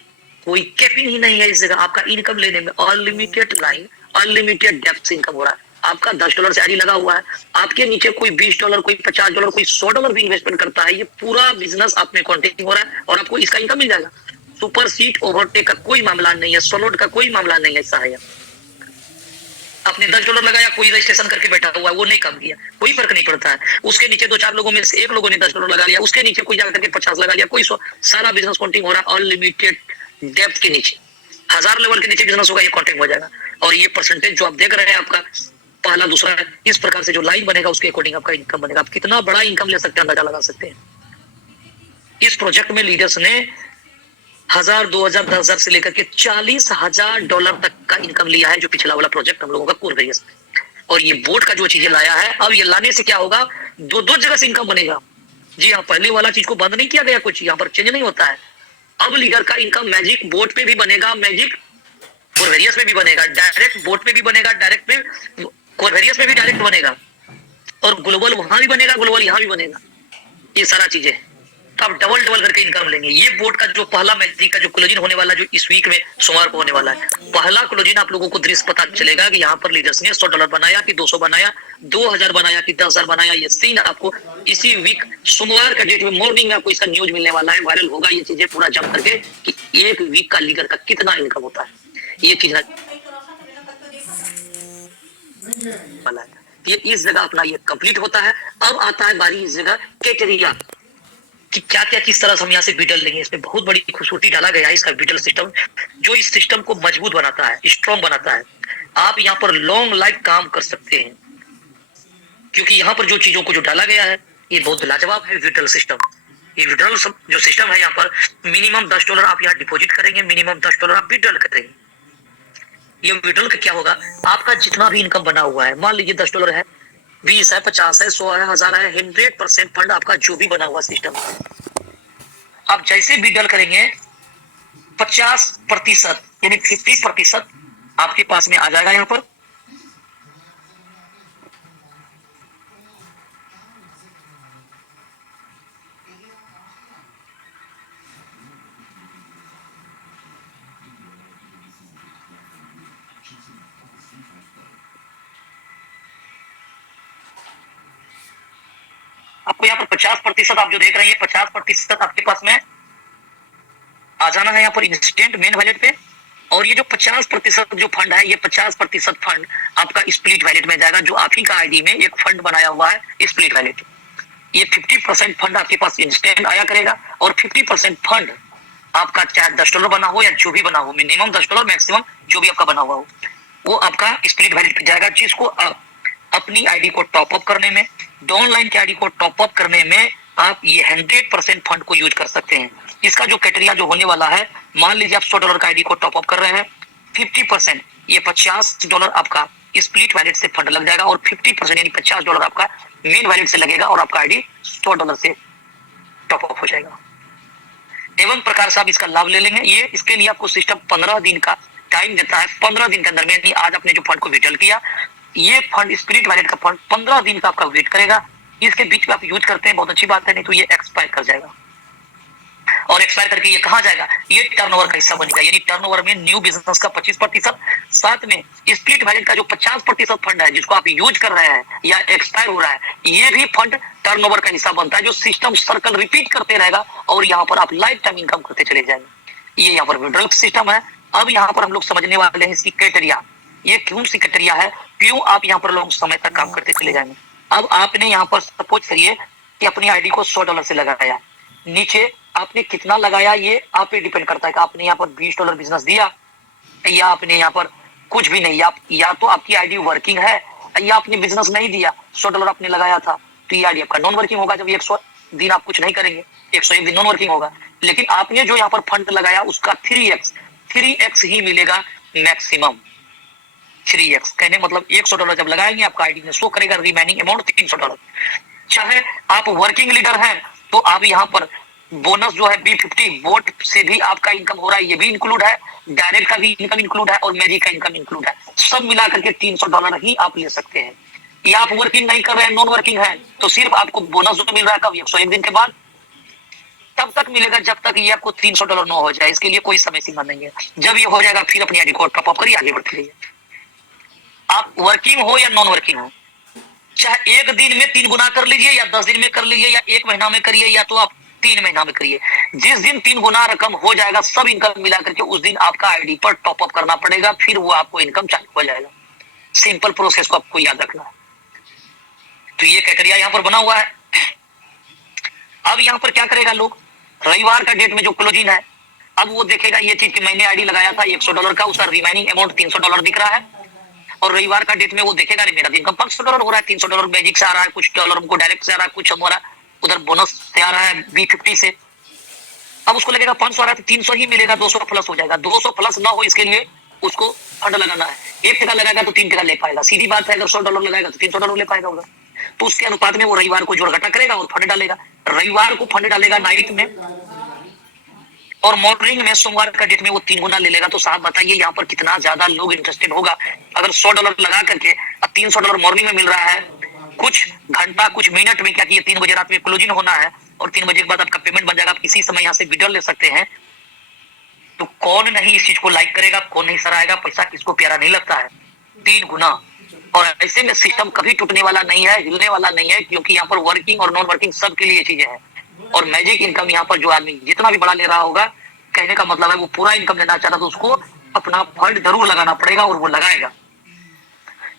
कोई कैपिंग ही नहीं है इस जगह। आपका इनकम लेने में अनलिमिटेड लाइन, अनलिमिटेड डेप्थ से इनकम हो रहा है। आपका $10 से आईडी लगा हुआ है, आपके नीचे कोई $20, कोई $50, कोई $100 भी इन्वेस्टमेंट करता है, ये पूरा बिजनेस आप में कॉन्टेक्टिंग हो रहा है और आपको इसका इनकम मिल जाएगा। सुपर सीट ओवरटेक का कोई मामला नहीं है, सोलोड का कोई मामला नहीं है। ऐसा है, आपने $10 लगाया, कोई रजिस्ट्रेशन करके बैठा हुआ है, वो नहीं कम किया, कोई फर्क नहीं पड़ता है। उसके नीचे 2-4 लोगों में से एक लोगों ने $10 लगा लिया, उसके नीचे कोई जाकर के 50 लगा लिया, कोई 100, सारा बिजनेस काउंटिंग हो रहा है। अनलिमिटेड डेप्थ के नीचे 1000 लेवल के नीचे बिजनेस होगा, ये काउंटिंग हो जाएगा। और ये परसेंटेज जो आप देख रहे हैं आपका पहला दूसरा, इस प्रकार से जो लाइन बनेगा उसके अकॉर्डिंग आपका इनकम बनेगा। आप कितना बड़ा इनकम ले सकते हैं, अंदाजा लगा सकते हैं। इस प्रोजेक्ट में लीडर्स ने 1000, 2000, 10,000 से लेकर के $40,000 तक का इनकम लिया है, जो पिछला वाला प्रोजेक्ट हम लोगों का कोर वेरियस में। और ये बोर्ड का जो चीजें लाया है, अब ये लाने से क्या होगा, दो जगह से इनकम बनेगा। जी हाँ, पहले वाला चीज को बंद नहीं किया गया, कुछ यहाँ पर चेंज नहीं होता है। अब लीडर का इनकम मैजिक बोर्ड पे भी बनेगा, मैजिक कोर वेरियस में भी बनेगा, डायरेक्ट बोर्ड पे भी बनेगा, डायरेक्ट में कोर वेरियस में भी डायरेक्ट बनेगा, और ग्लोबल वहां भी बनेगा, ग्लोबल यहाँ भी बनेगा। ये सारा चीजें आप डबल करके इनकम लेंगे। ये बोर्ड का जो पहला मैजिक का जो क्लोजिंग होने वाला है, जो इस वीक में सोमवार को होने वाला है, पहला क्लोजिंग आप लोगों को दृश्य पता चलेगा कि यहाँ पर लीडर्स ने $100 बनाया कि 200 बनाया, 2000 बनाया कि 10,000 बनाया। ये सीन आपको इसी वीक सोमवार का डेट में मॉर्निंग में आपको इसका न्यूज मिलने वाला है, वायरल होगा ये चीजें पूरा जम करके कि एक वीक का लीडर का कितना इनकम होता है। ये चीज वाला है, ये इस जगह अपना ये कंप्लीट होता है। अब आता है बारी इस जगह कैटेरिया कि क्या क्या किस तरह से हम यहाँ से बीटल लेंगे। इसमें बहुत बड़ी खूबसूरती डाला गया है इसका बीटल सिस्टम, जो इस सिस्टम को मजबूत बनाता है, स्ट्रॉन्ग बनाता है। आप यहाँ पर लॉन्ग लाइफ काम कर सकते हैं, क्योंकि यहाँ पर जो चीजों को जो डाला गया है ये बहुत लाजवाब है। विड्रॉल सिस्टम, ये विड्रॉल जो सिस्टम है, यहाँ पर मिनिमम $10 आप यहाँ डिपॉजिट करेंगे, मिनिमम $10 आप विड्रॉल करेंगे। ये विड्रॉल का क्या होगा, आपका जितना भी इनकम बना हुआ है, मान लीजिए $10 है, 20 है, 50 है, 100 है, 1000 है, 100% फंड आपका जो भी बना हुआ सिस्टम, आप जैसे विड्रॉल करेंगे 50% यानी 50% आपके पास में आ जाएगा। यहाँ पर आपको यहाँ पर 50% आप जो देख रहे हैं, 50% आपके पास में आ जाना है यहाँ पर इंस्टेंट मेन वैलेट पे। और ये जो 50% जो फंड है, ये 50% फंड आपका स्प्लिट वैलेट में जाएगा, जो आप ही का आईडी में एक फंड बनाया हुआ है स्प्लिट वैलेट। ये 50% फंड आपके पास इंस्टेंट आया करेगा, और 50% फंड आपका चाहे $10 बना हो या जो भी बना हो, मिनिमम $10 मैक्सिमम जो भी आपका बना हुआ हो, वो आपका स्प्लिट वैलेट पे जाएगा, जिसको आप अपनी आईडी को टॉप अप करने में, डाउनलाइन की आईडी को टॉप अप करने में आप ये 100% फंड को यूज कर सकते हैं। इसका जो क्राइटेरिया जो होने वाला है, मान लीजिए आप $100 का आईडी को टॉप अप कर रहे हैं, 50% ये $50 आपका स्प्लिट वैलेट से फंड लग जाएगा और 50% यानी $50 आपका मेन वैलेट से लगेगा और आपका आईडी $100 से टॉप अप हो जाएगा। एवं प्रकार से आप इसका लाभ ले लेंगे। ये इसके लिए आपको सिस्टम 15 दिन का टाइम देता है। 15 दिन के अंदर में यानी आज आपने जो फंड को विड्रॉल किया, ये फंड स्पिरिट वैलेट का फंड 15 दिन का आपका वेट करेगा। इसके बीच में आप यूज करते हैं बहुत अच्छी बात है, नहीं तो ये एक्सपायर कर जाएगा और एक्सपायर करके ये कहाँ जाएगा, ये टर्नओवर का हिस्सा बनेगा। यानी टर्नओवर में न्यू बिजनेस का 25%, साथ में स्प्लिट वैलेट का जो 50% फंड है जिसको आप यूज कर रहे हैं या एक्सपायर हो रहा है, ये भी फंड टर्नओवर का हिस्सा बनता है, जो सिस्टम सर्कल रिपीट करते रहेगा और यहाँ पर आप लाइफ टाइम इनकम करते चले जाएंगे। ये यहाँ पर विड्रॉल सिस्टम है। अब यहाँ पर हम लोग समझने वाले हैं इसकी क्राइटेरिया, ये क्यों सी क्राइटेरिया है, क्यों आप यहाँ पर लॉन्ग समय तक काम करते चले जाएंगे। अब आपने यहाँ पर सपोज करिए कि अपनी आईडी को $100 से लगाया, नीचे आपने कितना लगाया ये आप पे डिपेंड करता है कि आपने यहाँ पर $20 बिजनेस दिया या आपने यहाँ पर कुछ भी नहीं, या तो आपकी आईडी वर्किंग है या आपने बिजनेस नहीं दिया, $100 आपने लगाया था तो ये आईडी आपका नॉन वर्किंग होगा। जब 100 दिन आप कुछ नहीं करेंगे, 101 दिन नॉन वर्किंग होगा। लेकिन आपने जो यहाँ पर फंड लगाया उसका 3x ही मिलेगा मैक्सिमम। 3x कहने मतलब $100 जब लगाएंगे आपका आईडी में शो करेगा रिमेनिंग अमाउंट $300। चाहे आप वर्किंग लीडर हैं तो आप यहाँ पर बोनस जो है B50 वोट से भी आपका इनकम हो रहा है, ये भी इंक्लूड है, डायरेक्ट का भी इनकम इंक्लूड है और मैजिक का इनकम इंक्लूड है। सब मिलाकर के $300 ही आप ले सकते हैं। या आप वर्किंग नहीं कर रहे हैं, नॉन वर्किंग है, तो सिर्फ आपको बोनस जो मिल रहा है कब, 101 दिन के बाद, तब तक मिलेगा जब तक ये आपको $300 न हो जाए। इसके लिए कोई समय सीमा नहीं है। जब ये हो जाएगा फिर अपनी आईडी को टॉप अप करिए, आगे बढ़ते रहिए। आप वर्किंग हो या नॉन वर्किंग हो, चाहे एक दिन में 3 गुना कर लीजिए या 10 दिन में कर लीजिए या 1 महीना में करिए या तो आप 3 महीना में करिए, जिस दिन 3 गुना रकम हो जाएगा सब इनकम मिला करके उस दिन आपका आईडी पर टॉप अप करना पड़ेगा, फिर वो आपको इनकम चालू हो जाएगा। सिंपल प्रोसेस को आपको याद रखना है। तो ये क्राइटेरिया यहाँ पर बना हुआ है। अब यहाँ पर क्या करेगा लोग, रविवार का डेट में जो क्लोजिंग है, अब वो देखेगा ये चीज कि मैंने आईडी लगाया था $100 का, उसका रिमेनिंग अमाउंट $300 दिख रहा है और रविवार का डेट में वो देखेगा मेरा इनकम $500 हो रहा है, $300 मैजिक से आ रहा है, कुछ डॉलर हमको डायरेक्ट से आ रहा है, कुछ हमारा उधर बोनस से आ रहा है B50 से। अब उसको लगेगा 500 आ रहा है तो 300 ही मिलेगा, 200 प्लस हो जाएगा। 200 प्लस ना हो इसके लिए उसको फंड लगाना है। 1 टका लगाएगा तो 3 टका ले पाएगा, सीधी बात है। अगर $100 लगाएगा तो $300 ले पाएगा उधर। तो उसके अनुपात में वो रविवार को जोड़ घटा करेगा और फंड डालेगा। रविवार को फंड डालेगा नाइट में और मॉर्निंग में सोमवार का डेट में वो 3 गुना ले लेगा। तो साहब बताइए यहाँ पर कितना ज्यादा लोग इंटरेस्टेड होगा। अगर $100 लगा करके $300 मॉर्निंग में मिल रहा है, कुछ घंटा कुछ मिनट में, क्या कि 3 बजे रात में क्लोजिंग होना है और 3 बजे के बाद आपका पेमेंट बन जाएगा, आप किसी समय यहाँ से विड्रॉल ले सकते हैं। तो कौन नहीं इस चीज को लाइक करेगा, कौन नहीं सराहेगा। पैसा किसको प्यारा नहीं लगता है, 3 गुना। और ऐसे में सिस्टम कभी टूटने वाला नहीं है, हिलने वाला नहीं है, क्योंकि यहाँ पर वर्किंग और नॉन वर्किंग सबके लिए चीजें हैं। और मैजिक इनकम यहाँ पर जो आदमी जितना भी बड़ा ले रहा होगा, कहने का मतलब है वो पूरा इनकम लेना चाहता तो उसको अपना फंड जरूर लगाना पड़ेगा और वो लगाएगा।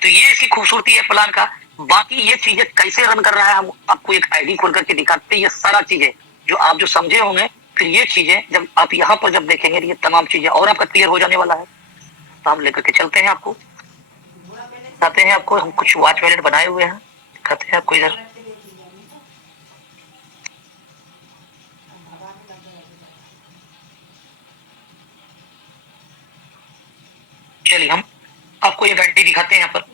तो ये इसकी खूबसूरती है प्लान का। बाकी ये चीजें कैसे रन कर रहा है हम आपको एक आईडी खोल करके दिखाते हैं। ये सारा चीजें जो आप जो समझे होंगे, फिर ये चीजें जब आप यहाँ पर जब देखेंगे ये तमाम चीजें और आपका क्लियर हो जाने वाला है। तो हम लेकर के चलते हैं, आपको दिखाते हैं। आपको हम कुछ वॉच वैलेट बनाए हुए हैं, दिखाते हैं आपको इधर। चलिए हम आपको ये आईडी दिखाते हैं यहाँ पर।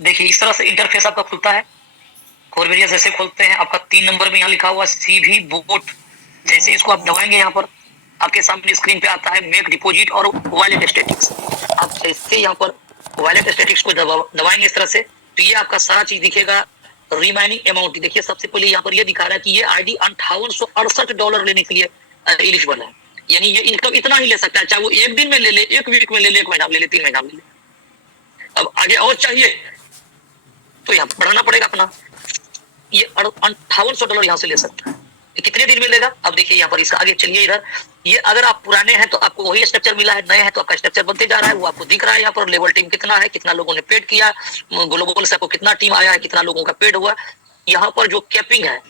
देखिए इस तरह से इंटरफेस आपका खुलता है। कोरबेरिया जैसे खोलते हैं, आपका 3 नंबर में यहाँ लिखा हुआ CV बोट। जैसे इसको आप दबाएंगे यहाँ पर आपके सामने स्क्रीन पे आता है मेक डिपॉजिट और वॉलेट स्टेटिक्स। आप जैसे यहाँ पर वॉलेट स्टेटिक्स को दबाएंगे इस तरह से, तो ये आपका सारा चीज दिखेगा। रिमेनिंग अमाउंट देखिए, सबसे पहले यहाँ पर ये दिखा रहा है कि ये आईडी $5868 लेने के लिए एलिजिबल है। यानी ये इनकम इतना ही ले सकता है, चाहे वो 1 दिन में ले ले, 1 वीक में ले ले, 1 महीना में ले ले, 3 महीना में ले ले। अब आगे और चाहिए तो यहाँ बढ़ाना पड़ेगा अपना। ये $5800 यहाँ से ले सकता है। ये कितने दिन में लेगा, अब देखिए यहाँ पर इसका आगे चलिए इधर। ये अगर आप पुराने हैं तो आपको वही स्ट्रक्चर मिला है, नए हैं तो आपका स्ट्रक्चर बनते जा रहा है, वो आपको दिख रहा है। यहाँ पर लेवल टीम कितना है, कितना लोगों ने पेड किया, ग्लोबल से आपको कितना टीम आया है, कितना लोगों का पेड हुआ। यहाँ पर जो कैपिंग है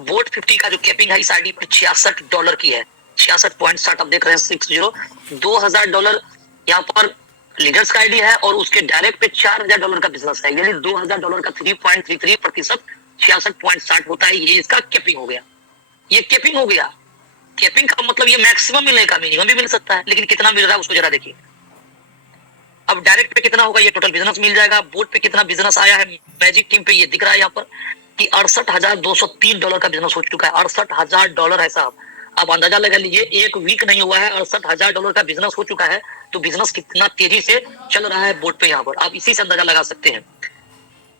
वोट 50 का जो कैपिंग है इस आईडी पर $66 की है, 66.60 आप देख रहे हैं 60। $2000 यहाँ पर लीडर्स का आईडी है और उसके डायरेक्ट पे $4000 का बिजनेस है, यानी $2000 का 3.33% 66.60 होता है। ये इसका कैपिंग हो गया, ये कैपिंग हो गया। कैपिंग का मतलब ये मैक्सिमम मिलेगा, मिनिमम भी मिल सकता है, लेकिन कितना मिल रहा है उसको जरा देखिए। अब डायरेक्ट पे कितना होगा ये टोटल बिजनेस मिल जाएगा। बोर्ड पे कितना बिजनेस आया है मैजिक टीम पे ये दिख रहा है यहाँ पर कि $68,203 का बिजनेस हो चुका है। $68,000 है साहब। आप अंदाजा लगा लीजिए, एक वीक नहीं हुआ है $68,000 का बिजनेस हो चुका है। तो बिजनेस कितना तेजी से चल रहा है बोर्ड पे यहाँ पर आप इसी से अंदाजा लगा सकते हैं।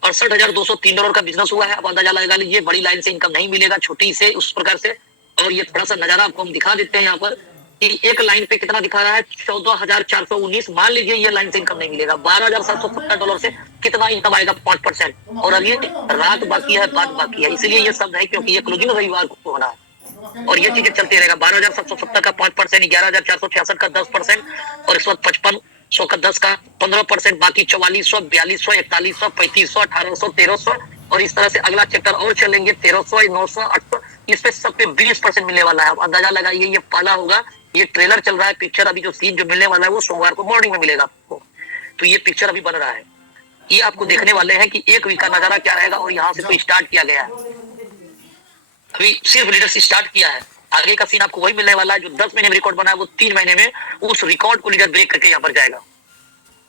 $68,203 का बिजनेस हुआ है। अब अंदाजा लगा लीजिए, बड़ी लाइन से इनकम नहीं मिलेगा, छोटी से उस प्रकार से। और ये थोड़ा सा नजारा आपको हम दिखा देते हैं यहाँ पर कि एक लाइन पे कितना दिखा रहा है, 14,419। मान लीजिए ये लाइन से इनकम नहीं मिलेगा, $12,770 से कितना इनकम आएगा, 5%। और अभी रात बाकी है, बात बाकी है, इसलिए ये शब्द है क्योंकि ये क्लोजिंग रविवार को होना है और ये चीजें चलती रहेगा। 12,770 का 5%, 11,466 का 10%, और इस वक्त 55 का 10 का 15%, बाकी 4400, 4200, 4100, 3500, 1800, 1300, और इस तरह से अगला चैप्टर और चलेंगे 1300, 900, 800, इस पे सब पे 20% मिलने वाला है। अब अंदाजा लगाइए, ये पाला होगा, ये ट्रेलर चल रहा है, पिक्चर अभी जो सीन जो मिलने वाला है वो सोमवार को मॉर्निंग में मिलेगा आपको। तो ये पिक्चर अभी बन रहा है, ये आपको देखने वाले हैं कि एक वीक का नजारा क्या रहेगा। और यहाँ से तो स्टार्ट किया गया है, अभी सिर्फ लीडर स्टार्ट किया है, आगे का सीन आपको वही मिलने वाला है। जो 10 महीने में रिकॉर्ड बना है वो 3 महीने में उस रिकॉर्ड को लीडर ब्रेक करके यहाँ पर जाएगा।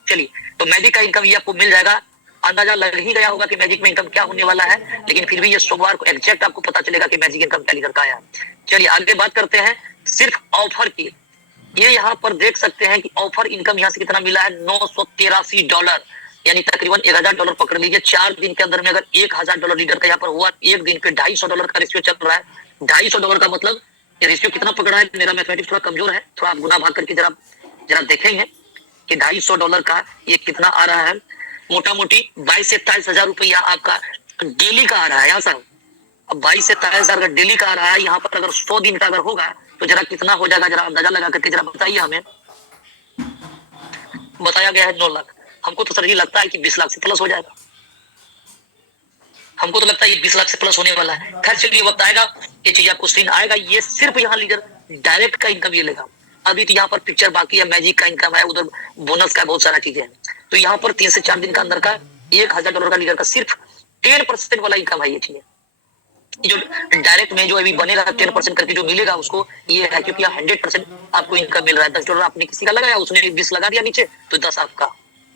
चलिए, तो मैजिक का इनकम ये आपको मिल जाएगा। अंदाजा लग ही गया होगा कि मैजिक में इनकम क्या होने वाला है, लेकिन फिर भी ये सोमवार को एग्जैक्ट आपको पता चलेगा कि मैजिक इनकम क्या लीडर का आया। चलिए आगे बात करते हैं सिर्फ ऑफर की। ये यहाँ पर देख सकते हैं कि ऑफर इनकम यहाँ से कितना मिला है, $983, यानी तकरीबन $1,000 पकड़ लीजिए। 4 दिन के अंदर में अगर $1,000 लीडर का यहाँ पर हुआ, एक दिन पे $250 का रेशियो चल रहा है। $250 का मतलब ये रेशियो कितना पकड़ा है, मेरा मैथमेटिक्स थोड़ा कमजोर है, थोड़ा आप गुना भाग करके जरा जरा देखेंगे कि $250 का ये कितना आ रहा है। मोटा मोटी 22 से 23 हजार रुपया आपका डेली का आ रहा है यहाँ सर। अब 22 से 23 हजार का डेली का आ रहा है यहाँ पर, अगर 100 दिन का अगर होगा तो जरा कितना हो जाएगा, जरा अंदाजा लगा करके जरा बताइए हमें। बताया गया है 9 लाख, हमको तो सर ये लगता है कि 20 लाख से प्लस हो जाएगा। हमको तो लगता है ये 20 लाख से प्लस होने वाला है। खैर चलिए बताएगा, ये चीज आपको स्क्रीन आएगा। ये सिर्फ यहाँ लीडर डायरेक्ट का इनकम ये लेगा। अभी तो यहाँ पर पिक्चर बाकी है, मैजिक का इनकम है, उधर बोनस का बहुत सारा चीजें हैं। तो यहाँ पर 3 से 4 दिन का अंदर का $1,000 का लीडर का सिर्फ 10% वाला इनकम है। ये चीजें जो डायरेक्ट में जो अभी बनेगा 10% करके जो मिलेगा उसको ये है, क्योंकि यहाँ 100% आपको इनकम मिल रहा है। $10 आपने किसी का लगाया, उसने 20 लगा दिया नीचे, तो 10 आपका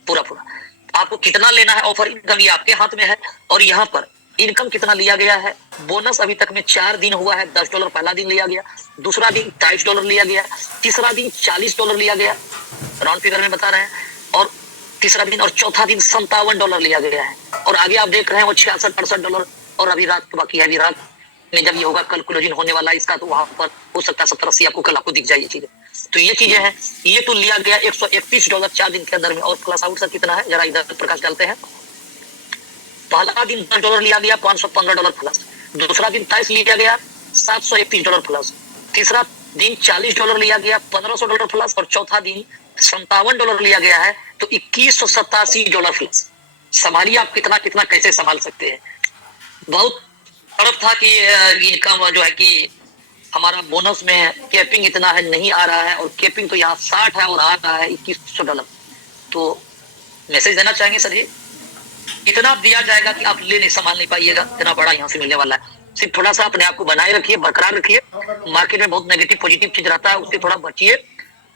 पूरा पूरा। आपको कितना लेना है ऑफर इनकम ये आपके हाथ में है। और यहाँ पर इनकम कितना लिया गया है, बोनस अभी तक में 4 दिन हुआ है। $10 पहला दिन लिया गया, दूसरा दिन $23 लिया गया, तीसरा दिन $40 लिया गया, राउंड फिगर में बता रहे हैं, और तीसरा दिन और चौथा दिन $57 लिया गया है। और आगे आप देख रहे हैं वो $66-68, और अभी रात बाकी है। अभी रात में जब ये होगा, कल क्लोजिंग होने वाला है इसका, तो वहां पर हो सकता है 70-80 आपको कल आपको दिख जाए ये चीजें। तो ये चीजें हैं, ये तो लिया गया $131 4 दिन के अंदर में। और प्लस आउट सर कितना है, जरा इधर प्रकाश डालते हैं। पहला दिन $10 लिया गया, $515 प्लस। दूसरा दिन 23 लिया गया, $731 प्लस। तीसरा दिन $40 लिया गया, $1,500 प्लस। और चौथा दिन $57 लिया गया है, तो $2,187 प्लस। संभालिए आप कितना कितना कैसे संभाल सकते हैं। बहुत तरफ था कि इनकम जो है कि हमारा बोनस में कैपिंग इतना है, नहीं आ रहा है, और कैपिंग तो यहाँ 60 है और आ रहा है $2,100। तो मैसेज देना चाहेंगे सर जी, इतना दिया जाएगा कि आप ले नहीं संभाल नहीं पाइएगा, इतना बड़ा यहाँ से मिलने वाला है। सिर्फ थोड़ा सा अपने आप को बनाए रखिए, बरकरार रखिए। मार्केट में बहुत नेगेटिव पॉजिटिव चीज रहता है, उससे थोड़ा बचिए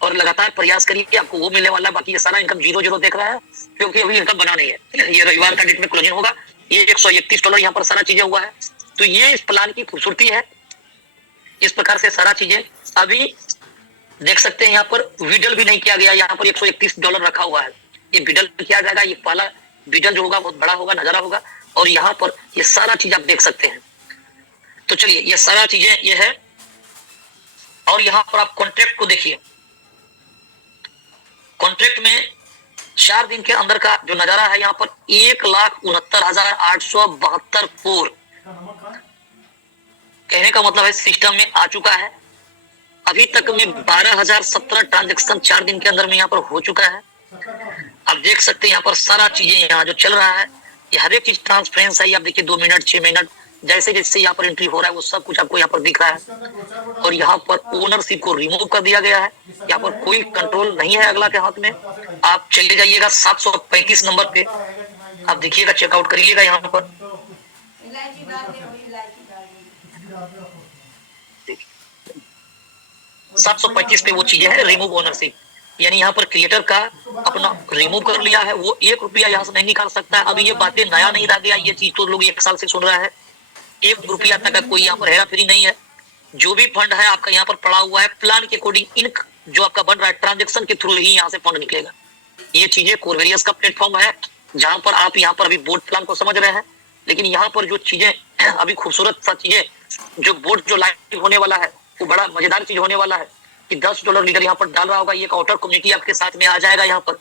और लगातार प्रयास करिए कि आपको वो मिलने वाला है। बाकी ये सारा इनकम 0-0 देख रहा है, क्योंकि अभी इनकम बना नहीं है। ये रविवार का डेट में क्लोजिंग होगा, ये $131 यहाँ पर सारा चीजें हुआ है। तो ये इस प्लान की खूबसूरती है। इस प्रकार से सारा चीजें अभी देख सकते हैं। यहाँ पर विडल भी नहीं किया गया, यहाँ पर $131 रखा हुआ है। ये विडल किया जाएगा, ये पहला विडल जो होगा बहुत बड़ा होगा, नजारा होगा। और यहाँ पर ये सारा चीज आप देख सकते हैं। तो चलिए ये सारा चीजें ये है। और यहाँ पर आप कॉन्ट्रैक्ट को देखिए, कॉन्ट्रैक्ट में 4 दिन के अंदर का जो नजारा है, यहाँ पर 1,69,872 कोर, कहने का मतलब है सिस्टम में आ चुका है। अभी तक में 12,017 ट्रांजेक्शन 4 दिन के अंदर में यहाँ पर हो चुका है। आप देख सकते हैं यहाँ पर सारा चीजें यहाँ जो चल रहा है, ये हर एक चीज ट्रांसपेरेंस है। आप देखिए 2 मिनट 6 मिनट जैसे जैसे यहाँ पर एंट्री हो रहा है वो सब कुछ आपको यहाँ पर दिख रहा है। और यहाँ पर ओनरशिप को रिमूव कर दिया गया है, यहाँ पर कोई कंट्रोल नहीं है अगला के हाथ में। आप चले जाइएगा 735 नंबर पे, आप देखिएगा, चेकआउट करिएगा यहाँ पर। 725 पे वो चीजें हैं रिमूव ओनरशिप, यानी यहाँ पर क्रिएटर का अपना रिमूव कर लिया है, वो 1 रुपया यहाँ से नहीं निकाल सकता है। अभी ये बातें नया नहीं रह गया, ये चीज तो लोग 1 साल से सुन रहा है। 1 रुपया तक का कोई यहाँ पर हेरा फेरी नहीं है। जो भी फंड है आपका यहाँ पर पड़ा हुआ है, प्लान के अकॉर्डिंग इन जो आपका बन रहा है ट्रांजेक्शन के थ्रू ही यहाँ से फंड निकलेगा। ये चीजें कोरवेरियस का प्लेटफॉर्म है, जहां पर आप यहाँ पर अभी बोर्ड प्लान को समझ रहे हैं, लेकिन यहाँ पर जो चीजें अभी खूबसूरत सा चीजें जो बोर्ड जो लाइव होने वाला है वो बड़ा मजेदार चीज होने वाला है कि $10 लीडर यहाँ पर डाल रहा होगा। ये एक आउटर कम्युनिटी आपके साथ में आ जाएगा यहाँ पर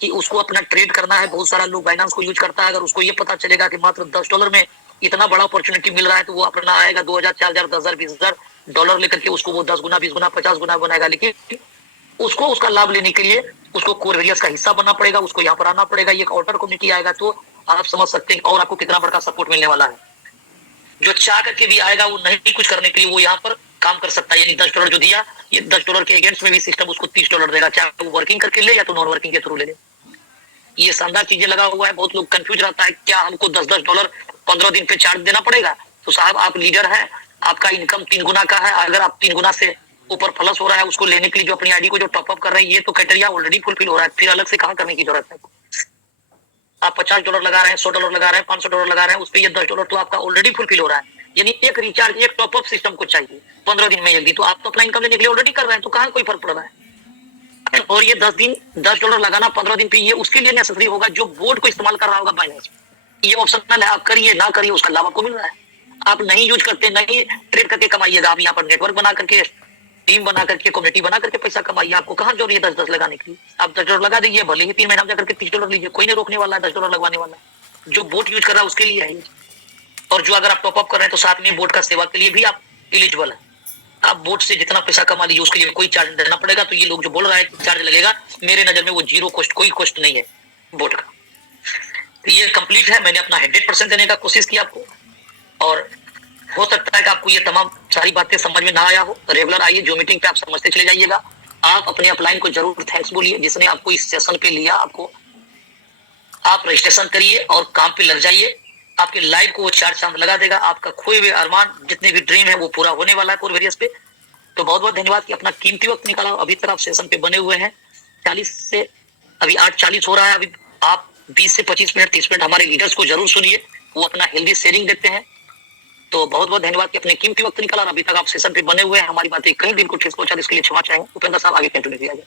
कि उसको अपना ट्रेड करना है। बहुत सारा लोग बाइनेंस को यूज करता है, अगर उसको ये पता चलेगा कि मात्र $10 में इतना बड़ा अपॉर्चुनिटी मिल रहा है तो वो अपना आएगा 2000, 4000, 10,000, 20,000 डॉलर लेकर के उसको वो 10 गुना, 20 गुना, 50 गुना बनाएगा। लेकिन उसको उसका लाभ लेने के लिए उसको कोरवेरियस का हिस्सा बनना पड़ेगा, उसको यहाँ पर आना पड़ेगा। ये एक आउटर कम्युनिटी आएगा तो आप समझ सकते हैं और आपको कितना बड़ा सपोर्ट मिलने वाला है। जो चाह करके भी आएगा वो नहीं कुछ करने के लिए वो यहाँ पर काम कर सकता है, यानी $10 जो दिया, ये $10 के अगेंस्ट में भी सिस्टम उसको $30 देगा, चाहे वो वर्किंग करके ले या तो नॉन वर्किंग के थ्रू ले ले। ये शानदार चीजें लगा हुआ है। बहुत लोग कंफ्यूज रहता है क्या हमको $10 15 दिन पे चार्ज देना पड़ेगा? तो साहब आप लीडर हैं, आपका इनकम 3 गुना का है, अगर आप 3 गुना से ऊपर प्लस हो रहा है उसको लेने के लिए जो अपनी आईडी को जो टॉपअप कर रहे हैं, ये तो क्राइटेरिया ऑलरेडी फुलफिल हो रहा है, फिर अलग से कहाँ करने की जरूरत है। आप $50 लगा रहे हैं, $100 लगा रहे हैं, $500 लगा रहे हैं, उस पर ये $10 तो आपका ऑलरेडी फुलफिल हो रहा है। यानी एक रिचार्ज, एक टॉपअप सिस्टम को चाहिए 15 दिन में एक दिन, तो आप तो अपना इनकम लेने के लिए ऑलरेडी कर रहे हैं, तो कहाँ कोई फर्क पड़ रहा है। और ये 10 दिन $10 लगाना 15 दिन पे, ये उसके लिए नेसेसरी होगा जो बोर्ड को इस्तेमाल कर रहा होगा बाइनेंस। ये ऑप्शनल है, आप करिए ना करिए उसका लाभ आपको मिल रहा है। आप नहीं यूज करते, नहीं ट्रेड करके कमाइएगा, आप यहाँ पर नेटवर्क बना करके, टीम बना करके, कम्युनिटी बना करके पैसा कमाइए। आपको कहाँ जरूरी है 10-10 लगाने की? आप $10 लगा दीजिए, भले ही 3 महीना में जाकर के $30 लीजिए, कोई नहीं रोकने वाला है। $10 लगवाने वाला जो बोट यूज कर रहा है उसके लिए है। और जो अगर आप टॉपअप कर रहे हैं तो साथ में बोट का सेवा के लिए भी आप एलिजिबल है। आप बोट से जितना पैसा कमा लीजिए उसके लिए कोई चार्ज देना पड़ेगा। तो ये लोग जो बोल रहा है कि चार्ज लगेगा, मेरे नजर में वो जीरो कॉस्ट, कोई कॉस्ट नहीं है बोट का। तो ये कंप्लीट है, मैंने अपना 100% देने का कोशिश किया आपको, और हो सकता है कि आपको ये तमाम सारी बातें समझ में ना आया हो। रेगुलर आइए, जो मीटिंग पे आप समझते चले जाइएगा। आप अपने अपलाइन को जरूर थैंक्स बोलिए जिसने आपको इस सेशन पे लिया। आपको आप रजिस्ट्रेशन करिए और काम पे लग जाइए। आपके लाइफ को वो 4 चांद लगा देगा। आपका खोए हुए अरमान, जितने भी ड्रीम है वो पूरा होने वाला है कोरवेरियस पे। तो बहुत बहुत धन्यवाद कि अपना कीमती वक्त निकाला। अभी तक आप सेशन पे बने हुए हैं 40 से, अभी 8:40 हो रहा है। अभी आप 20 से 25 मिनट, 30 मिनट हमारे लीडर्स को जरूर सुनिए, वो अपना हेल्दी शेयरिंग देते हैं। तो बहुत बहुत धन्यवाद कि अपने कीमती वक्त निकाला और अभी तक आप सेशन पे बने हुए हैं। हमारी बातें कहीं दिल को ठेस पहुंचा, इसके लिए क्षमा चाहेंगे। उपेंद्र साहब आगे कंटिन्यू किया जाए।